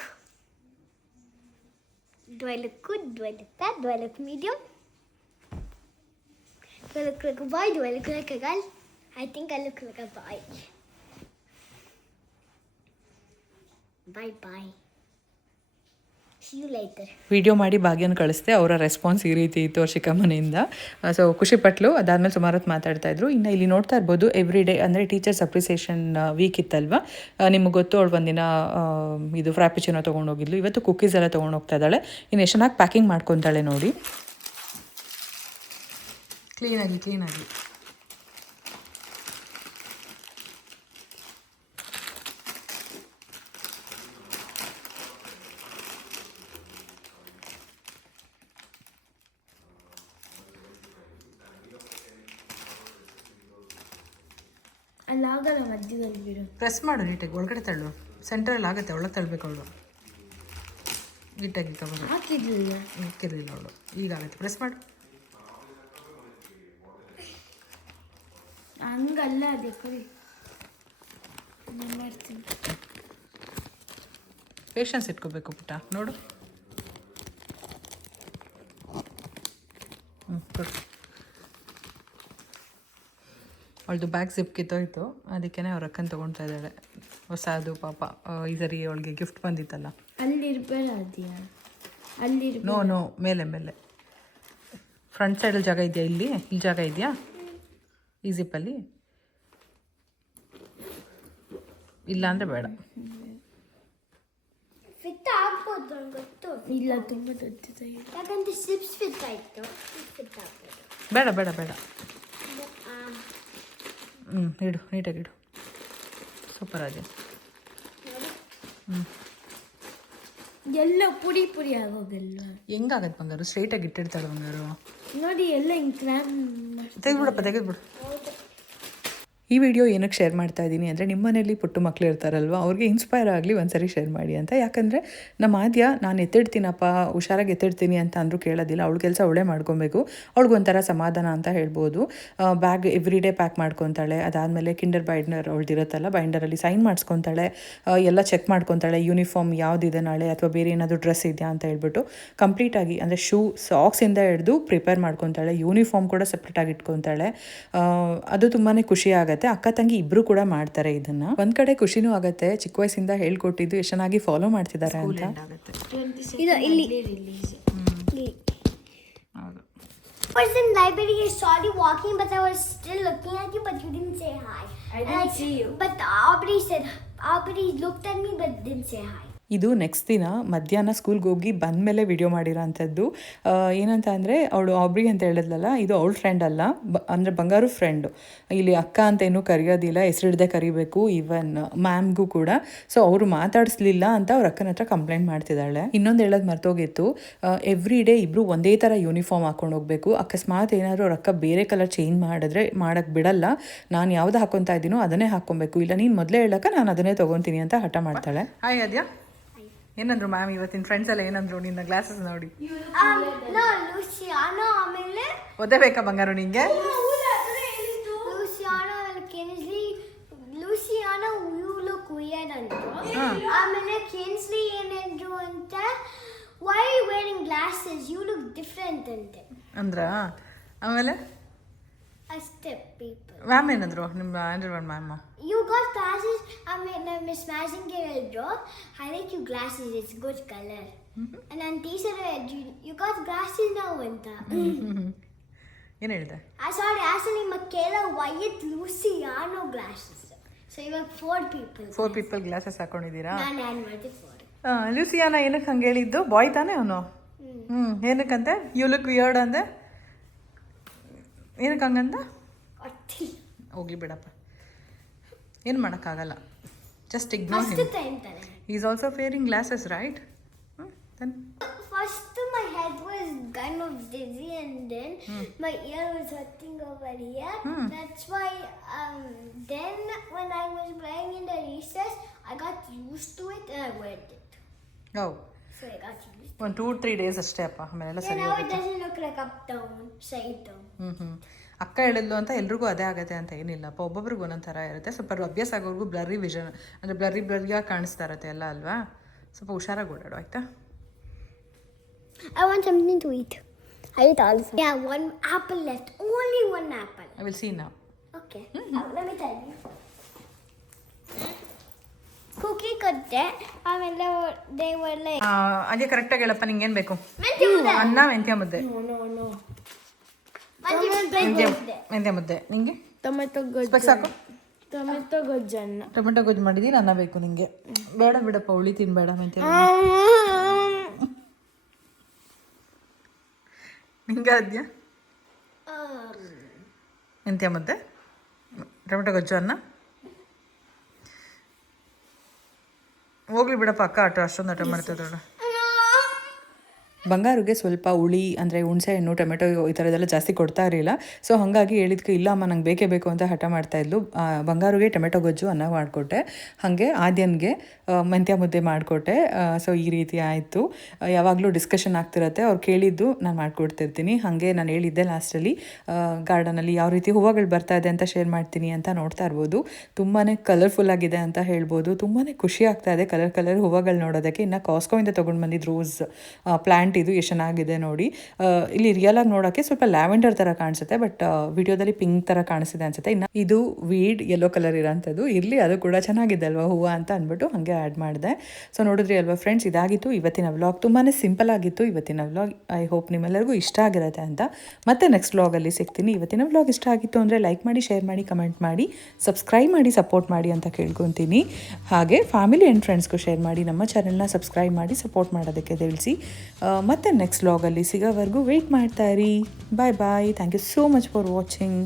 Do I look good? Do I look bad? Do I look medium? Do I look like a boy? Do I look like a girl? I think I look like a boy. Bye. See you later. Video ಮಾಡಿ ಭಾಗ್ಯನ ಕಳಿಸ್ದೆ. ಅವರ response ಈ ರೀತಿ ಇತ್ತು ಅವ್ರ ಚಿಕ್ಕಮ್ಮನೆಯಿಂದ. So ಖುಷಿಪಟ್ಲು. ಅದಾದಮೇಲೆ ಸುಮಾರು ಹೊತ್ತು ಮಾತಾಡ್ತಾಯಿದ್ರು. ಇನ್ನು ಇಲ್ಲಿ ನೋಡ್ತಾ ಇರ್ಬೋದು, ಎವ್ರಿ ಡೇ ಅಂದರೆ ಟೀಚರ್ಸ್ ಅಪ್ರಿಸಿಯೇಷನ್ ವೀಕ್ ಇತ್ತಲ್ವ, ನಿಮಗೆ ಗೊತ್ತು, ಅವಳು ಒಂದಿನ ಇದು ಫ್ರಾಪಿಚಿನೋ ತೊಗೊಂಡೋಗಿದ್ಲು. ಇವತ್ತು ಕುಕ್ಕೀಸ್ ಎಲ್ಲ ತೊಗೊಂಡೋಗ್ತಾ ಇದ್ದಾಳೆ. ಇನ್ನು ಎಷ್ಟು ಚೆನ್ನಾಗಿ ಪ್ಯಾಕಿಂಗ್ ಮಾಡ್ಕೊತಾಳೆ ನೋಡಿ, ಕ್ಲೀನಾಗಿ. ಅಲ್ಲಾಗಲ್ಲ, ಮಧ್ಯದಲ್ಲಿ ಬಿಡು. ಪ್ರೆಸ್ ಮಾಡು ನೀಟಾಗಿ, ಒಳಗಡೆ ತಳ್ಳು. ಸೆಂಟ್ರಲ್ಲಿ ಆಗುತ್ತೆ, ಒಳಗೆ ತಳ್ಳಬೇಕು ಅವಳು. ನೀಟಾಗಿ ತಗೊಂಡು ಹಾಕಿದ್ಲಿಲ್ಲ, ಇಕ್ಕಿರಲಿಲ್ಲ ಅವಳು. ಈಗಾಗುತ್ತೆ, ಪ್ರೆಸ್ ಮಾಡು. ಹಂಗಲ್ಲ, ಅದೇ ಕೊಡಿ, ನಾನು ಮಾಡ್ತೀನಿ. ಪೇಷನ್ಸ್ ಇಟ್ಕೋಬೇಕು ಪುಟ್ಟ. ನೋಡು, ಕೊಡು. ಅವಳದು ಬ್ಯಾಗ್ ಜಿಪ್ ಕಿತ್ತೋಯ್ತು, ಅದಕ್ಕೇ ಅವ್ರ ಅಕ್ಕನ ತೊಗೊಳ್ತಾ ಇದ್ದಾಳೆ ಹೊಸದು. ಪಾಪ ಈ ಸರಿ ಅವಳಿಗೆ ಗಿಫ್ಟ್ ಬಂದಿತ್ತಲ್ಲ. ಅಲ್ಲಿರ್ಬೇಡ ಅದೆಯಾ? ಅಲ್ಲಿ ನೋ ಮೇಲೆ ಫ್ರಂಟ್ ಸೈಡಲ್ಲಿ ಜಾಗ ಇದೆಯಾ? ಇಲ್ಲಿ ಜಾಗ ಇದೆಯಾ ಈ ಜಿಪ್ಪಲ್ಲಿ? ಇಲ್ಲ ಅಂದರೆ ಬೇಡ. ಫಿಟ್ ಆಗ್ಬೋದು, ನಂಗೆ ಗೊತ್ತು. ಇಲ್ಲ, ತುಂಬ ದೊಡ್ಡದಾಗಿ. ಯಾಕಂದ್ರೆ ಸಿಪ್ಸ್ ಫಿಟ್ ಆಯಿತು, ಫಿಟ್ ಆಗ್ಬೋದು. ಬೇಡ. ಇಡು, ನೀಟಾಗಿ ಇಡು. ಸೂಪರ್ ಆಗಿದೆ. ಎಲ್ಲ ಪುಡಿ ಆಗೋಗಲ್ವ? ಹೆಂಗಾಗತ್ತೆ ಬಂಗಾರು? ಸ್ಟ್ರೈಟಾಗಿ ಇಟ್ಟಿರ್ತಾಳೆ ಬಂಗಾರು. ನೋಡಿ ಎಲ್ಲ ಹಿಂಗೆ ಕ್ರ್ಯಾಮ್ ತೆಗೆದ್ಬಿಡಪ್ಪ ತೆಗೆದ್ಬಿಡು. ಈ ವಿಡಿಯೋ ಏನಕ್ಕೆ ಶೇರ್ ಮಾಡ್ತಾ ಇದ್ದೀನಿ ಅಂದರೆ ನಿಮ್ಮ ಮನೇಲಿ ಪುಟ್ಟ ಮಕ್ಕಳು ಇರ್ತಾರಲ್ವ, ಅವ್ರಿಗೆ ಇನ್ಸ್ಪೈರ್ ಆಗಲಿ ಒಂದ್ಸರಿ ಶೇರ್ ಮಾಡಿ ಅಂತ. ಯಾಕಂದರೆ ನಮ್ಮ ಆದ್ಯ ನಾನು ಎತ್ತಿಡ್ತೀನಪ್ಪ, ಹುಷಾರಾಗಿ ಎತ್ತಿಡ್ತೀನಿ ಅಂತ ಅಂದರೂ ಕೇಳೋದಿಲ್ಲ. ಅವಳ ಕೆಲಸ ಅವಳೇ ಮಾಡ್ಕೊಬೇಕು. ಅವ್ಳಿಗೊಂಥರ ಸಮಾಧಾನ ಅಂತ ಹೇಳ್ಬೋದು. ಬ್ಯಾಗ್ ಎವ್ರಿ ಡೇ ಪ್ಯಾಕ್ ಮಾಡ್ಕೊತಾಳೆ. ಅದಾದಮೇಲೆ ಕಿಂಡರ್ ಬೈಂಡರ್ ಅವಳದಿರುತ್ತಲ್ಲ, ಬೈಂಡರಲ್ಲಿ ಸೈನ್ ಮಾಡಿಸ್ಕೊತಾಳೆ, ಎಲ್ಲ ಚೆಕ್ ಮಾಡ್ಕೊತಾಳೆ. ಯೂನಿಫಾರ್ಮ್ ಯಾವುದಿದೆ ನಾಳೆ ಅಥವಾ ಬೇರೆ ಏನಾದರೂ ಡ್ರೆಸ್ ಇದೆಯಾ ಅಂತ ಹೇಳ್ಬಿಟ್ಟು ಕಂಪ್ಲೀಟಾಗಿ, ಅಂದರೆ ಶೂ ಸಾಕ್ಸಿಂದ ಹಿಡಿದು ಪ್ರಿಪೇರ್ ಮಾಡ್ಕೊತಾಳೆ. ಯೂನಿಫಾರ್ಮ್ ಕೂಡ ಸಪ್ರೇಟಾಗಿ ಇಟ್ಕೊತಾಳೆ. ಅದು ತುಂಬಾ ಖುಷಿ ಆಗುತ್ತೆ. ಅಕ್ಕ ತಂಗಿ ಇಬ್ರು ಕೂಡ ಮಾಡ್ತಾರೆ ಇದನ್ನ. ಒಂದ್ ಕಡೆ ಖುಷಿನೂ ಆಗತ್ತೆ, ಚಿಕ್ಕ ವಯಸ್ಸಿಂದ ಹೇಳ್ಕೊಟ್ಟಿದ್ದು ಎಷ್ಟು ಚೆನ್ನಾಗಿ ಫಾಲೋ ಮಾಡ್ತಿದ್ದಾರೆ ಅಂತ. ಇದು ಇಲ್ಲಿ was in library. I saw you walking, but I was still looking at you, but you didn't say hi. I didn't see you. But Aubrey looked at me, but didn't say hi. ಇದು next ದಿನ ಮಧ್ಯಾಹ್ನ ಸ್ಕೂಲ್ಗೆ ಹೋಗಿ ಬಂದಮೇಲೆ video ಮಾಡಿರೋ ಅಂಥದ್ದು. ಏನಂತ ಅಂದರೆ ಅವಳು ಆಬ್ರಿ ಅಂತ ಹೇಳಿದ್ಲಲ್ಲ, ಇದು ಅವಳ ಫ್ರೆಂಡ್ ಅಲ್ಲ, ಅಂದರೆ ಬಂಗಾರು ಫ್ರೆಂಡು. ಇಲ್ಲಿ ಅಕ್ಕ ಅಂತ ಏನೂ ಕರೆಯೋದಿಲ್ಲ, ಹೆಸರಿಡ್ದೆ ಕರಿಬೇಕು, ಈವನ್ ಮ್ಯಾಮ್ಗೂ ಕೂಡ. ಸೊ ಅವರು ಮಾತಾಡಿಸ್ಲಿಲ್ಲ ಅಂತ ಅವ್ರ ಅಕ್ಕನ ಹತ್ರ ಕಂಪ್ಲೇಂಟ್ ಮಾಡ್ತಿದ್ದಾಳೆ. ಇನ್ನೊಂದು ಹೇಳೋದು ಮರ್ತೋಗಿತ್ತು, ಎವ್ರಿ ಡೇ ಇಬ್ಬರು ಒಂದೇ ಥರ ಯೂನಿಫಾರ್ಮ್ ಹಾಕೊಂಡು ಹೋಗಬೇಕು. ಅಕಸ್ಮಾತ್ ಏನಾದರೂ ಅವ್ರ ಅಕ್ಕ ಬೇರೆ ಕಲರ್ ಚೇಂಜ್ ಮಾಡಿದ್ರೆ ಮಾಡೋಕ್ಕೆ ಬಿಡಲ್ಲ. ನಾನು ಯಾವ್ದು ಹಾಕೊತಾ ಇದ್ದೀನೋ ಅದನ್ನೇ ಹಾಕ್ಕೊಬೇಕು, ಇಲ್ಲ ನೀನು ಮೊದಲೇ ಹೇಳಕ್ಕ ನಾನು ಅದನ್ನೇ ತೊಗೊತೀನಿ ಅಂತ ಹಠ ಮಾಡ್ತಾಳೆ. ಹಾಯ್ ಆದ್ಯಾ, ಏನಂದ್ರು ಮ್ಯಾಮ್ ಇವತ್ತಿನ ಫ್ರೆಂಡ್ಸ್ ಎಲ್ಲ ಏನಂದ್ರು ನಿನ್ನ ಗ್ಲಾಸಸ್ ನೋಡಿ? No, Luciano ಆಮೇಲೆ ಓದಬೇಕಾ ಬಂಗಾರು ನಿಂಗೆ? Luciano ಆಮೇಲೆ Kinsley. Luciano you look weird ಅಂದ್ರು. ಆಮೇಲೆ Kinsley ಏನಂದ್ರು ಅಂತ, why are you wearing glasses? You look different ಅಂತೆ. ಅಂದ್ರ ಆಮೇಲೆ ಅಷ್ಟೇ people. ಮ್ಯಾಮ್ ಏನಂದ್ರು ನಿಮ್ಮ Android ma'am? You got glasses. I mean, Miss Mazinger ಹೇಳಿದ್ರು, I like your glasses, it's good color. And then teacher you got glasses now ಅಂತ. ಏನು ಹೇಳಿದೆ? Sorry, ನಿಮ್ಮ ಕೇಳ ವೈಟ್ Luciano glasses. So ಇವಾಗ 4 people ಗ್ಲಾಸಸ್ ಹಾಕೊಂಡಿದ್ದೀರಾ? ನಾನು ಆ್ಯಡ್ ಮಾಡಿದೆ 4. Louisiana ಏನಕ್ಕೆ ಹಂಗೆ ಹೇಳಿದ್ದು? ಬಾಯ್ ತಾನೇ ಅವನು? ಏನಕ್ಕಂತೆ ಯು ಲುಕ್ ವಿಯರ್ಡ್ ಅಂದೆ? ಏನಕ್ಕೆ ಹಂಗಂದ? ಹೋಗ್ಲಿ ಬಿಡಪ್ಪ, ಏನು ಮಾಡೋಕ್ಕಾಗಲ್ಲ, just ignore him. Is also varying glasses right? First my head was kind of dizzy and then my ear was hurting over here. That's why then when I was playing in the recess, I got used to it and I wear it. Oh. So I got used. ಒಂದು 2-3 days ಅಷ್ಟೇ ಅಪ್ಪ, ಆಮೇಲೆಲ್ಲ ಸರಿ Now it ಹೋಗುತ್ತೆ. doesn't look like up down, side down. ಅಕ್ಕ ಹೇಳಿದ್ಲು ಅಂತ ಎಲ್ರಿಗೂ ಅದೇ ಆಗುತ್ತೆ ಅಂತ ಏನಿಲ್ಲಪ್ಪ, ಒಬ್ಬೊಬ್ರಿಗೆ ಒಂದೊಂದು ಥರ ಇರುತ್ತೆ. ಸ್ವಲ್ಪ ಅಭ್ಯಾಸ ಆಗೋರ್ಗೂ ಬ್ಲರ್ರಿ ವಿಷನ್, ಅಂದರೆ ಬ್ಲರ್ರಿಯಾಗಿ ಕಾಣಿಸ್ತಾ ಇರುತ್ತೆ ಎಲ್ಲ ಅಲ್ವಾ. ಸ್ವಲ್ಪ ಹುಷಾರಾಗಿ ಓಡಾಡು ಆಯಿತಾ? I want something to eat. I eat all. Yeah, 1 apple left. Only 1 apple. I will see now. Okay. Let me tell you. Cookie ಕೊಟ್ಟೆ, ಆಮೇಲೆ they were like ಅದೇ ಕರೆಕ್ಟಾಗಿ ಹೇಳಪ್ಪ, ನಿಂಗೇನು ಬೇಕು? ಅನ್ನ ಮೆಂತ್ಯ ಮುದ್ದೆ. ಮೆಂತ್ಯ ಮುದ್ದೆ. ನಿಂಗೆ ಟೊಮೆಟೊ ಸ್ಪೆಕ್ಸ್ ಸಾಕು? ಟೊಮೆಟೊ ಗೊಜ್ಜನ್ನ. ಟೊಮೆಟೊ ಗೊಜ್ಜು ಮಾಡಿದ್ದೀನಿ, ಅನ್ನ ಬೇಕು ನಿಂಗೆ? ಬೇಡ ಬಿಡಪ್ಪ, ಹುಳಿ ತಿನ್ಬೇಡ, ಮೆಂತ್ಯ ನಿಂಗೆ ಅದ್ಯಾ? ಮೆಂತ್ಯ ಮುದ್ದೆ, ಟೊಮೆಟೊ ಗೊಜ್ಜು, ಅನ್ನ. ಹೋಗ್ಲಿ ಬಿಡಪ್ಪ, ಅಕ್ಕ ಅಷ್ಟೊಂದು ಆಟ ಮಾಡ್ತಿದ್ದಾಳೆ. ಬಂಗಾರಿಗೆ ಸ್ವಲ್ಪ ಹುಳಿ ಅಂದರೆ ಹುಣಸೆ ಹಣ್ಣು, ಟೊಮೆಟೊ ಈ ಥರದ್ದೆಲ್ಲ ಜಾಸ್ತಿ ಕೊಡ್ತಾ ಇರಲಿಲ್ಲ. ಸೊ ಹಾಗಾಗಿ ಹೇಳಿದ್ಕೆ ಇಲ್ಲ ಅಮ್ಮ ನಂಗೆ ಬೇಕೇ ಬೇಕು ಅಂತ ಹಠ ಮಾಡ್ತಾಯಿದ್ಲು. ಬಂಗಾರಿಗೆ ಟೊಮೆಟೊ ಗೊಜ್ಜು ಅನ್ನ ಮಾಡಿಕೊಟ್ಟೆ, ಹಾಗೆ ಆದ್ಯನ್ಗೆ ಮೆಂತ್ಯ ಮುದ್ದೆ ಮಾಡಿಕೊಟ್ಟೆ. ಸೊ ಈ ರೀತಿ ಆಯಿತು. ಯಾವಾಗಲೂ ಡಿಸ್ಕಷನ್ ಆಗ್ತಿರತ್ತೆ, ಅವ್ರು ಕೇಳಿದ್ದು ನಾನು ಮಾಡಿಕೊಡ್ತಿರ್ತೀನಿ. ಹಾಗೆ ನಾನು ಹೇಳಿದ್ದೆ ಲಾಸ್ಟಲ್ಲಿ ಗಾರ್ಡನಲ್ಲಿ ಯಾವ ರೀತಿ ಹೂವುಗಳು ಬರ್ತಾ ಇದೆ ಅಂತ ಶೇರ್ ಮಾಡ್ತೀನಿ ಅಂತ ನೋಡ್ತಾ ಇರ್ಬೋದು. ತುಂಬಾ ಕಲರ್ಫುಲ್ ಆಗಿದೆ ಅಂತ ಹೇಳ್ಬೋದು. ತುಂಬಾ ಖುಷಿ ಆಗ್ತಾ ಇದೆ ಕಲರ್ ಹೂವುಗಳು ನೋಡೋದಕ್ಕೆ. ಇನ್ನು ಕಾಸ್ಕೋಯಿಂದ ತೊಗೊಂಡು ಬಂದಿದ್ದು ರೋಸ್ ಪ್ಲ್ಯಾಂಟ್, ಇದು ಎಷ್ಟು ಚೆನ್ನಾಗಿದೆ ನೋಡಿ. ಇಲ್ಲಿ ರಿಯಲಾಗಿ ನೋಡೋಕ್ಕೆ ಸ್ವಲ್ಪ ಲ್ಯಾವೆಂಡರ್ ಥರ ಕಾಣಿಸುತ್ತೆ, ಬಟ್ ವಿಡಿಯೋದಲ್ಲಿ ಪಿಂಕ್ ಥರ ಕಾಣಿಸಿದೆ ಅನ್ಸುತ್ತೆ. ಇನ್ನು ಇದು ವೀಡ್ ಯೆಲ್ಲೋ ಕಲರ್ ಇರೋಂಥದ್ದು ಇರಲಿ, ಅದು ಕೂಡ ಚೆನ್ನಾಗಿದೆ ಅಲ್ವಾ ಹೂವು ಅಂತ ಅಂದ್ಬಿಟ್ಟು ಹಾಗೆ ಆ್ಯಡ್ ಮಾಡಿದೆ. ಸೊ ನೋಡಿದ್ರಿ ಅಲ್ವಾ ಫ್ರೆಂಡ್ಸ್, ಇದಾಗಿತ್ತು ಇವತ್ತಿನ ವ್ಲಾಗ್. ತುಂಬಾ ಸಿಂಪಲ್ ಆಗಿತ್ತು ಇವತ್ತಿನ ವ್ಲಾಗ್. ಐ ಹೋಪ್ ನಿಮ್ಮೆಲ್ಲರಿಗೂ ಇಷ್ಟ ಆಗಿರುತ್ತೆ ಅಂತ. ಮತ್ತೆ ನೆಕ್ಸ್ಟ್ ವ್ಲಾಗಲ್ಲಿ ಸಿಗ್ತೀನಿ. ಇವತ್ತಿನ ವ್ಲಾಗ್ ಇಷ್ಟ ಆಗಿತ್ತು ಅಂದರೆ ಲೈಕ್ ಮಾಡಿ, ಶೇರ್ ಮಾಡಿ, ಕಮೆಂಟ್ ಮಾಡಿ, ಸಬ್ಸ್ಕ್ರೈಬ್ ಮಾಡಿ, ಸಪೋರ್ಟ್ ಮಾಡಿ ಅಂತ ಕೇಳ್ಕೊತೀನಿ. ಹಾಗೆ ಫ್ಯಾಮಿಲಿ ಆ್ಯಂಡ್ ಫ್ರೆಂಡ್ಸ್ಗೂ ಶೇರ್ ಮಾಡಿ, ನಮ್ಮ ಚಾನೆಲ್ನ ಸಬ್ಸ್ಕ್ರೈಬ್ ಮಾಡಿ ಸಪೋರ್ಟ್ ಮಾಡೋದಕ್ಕೆ ತಿಳಿಸಿ. ಮತ್ತೆ ನೆಕ್ಸ್ಟ್ ವ್ಲಾಗಲ್ಲಿ ಸಿಗೋವರೆಗೂ ವೆಯ್ಟ್ ಮಾಡ್ತಾ ಇರಿ. Bye bye. Thank you so much for watching.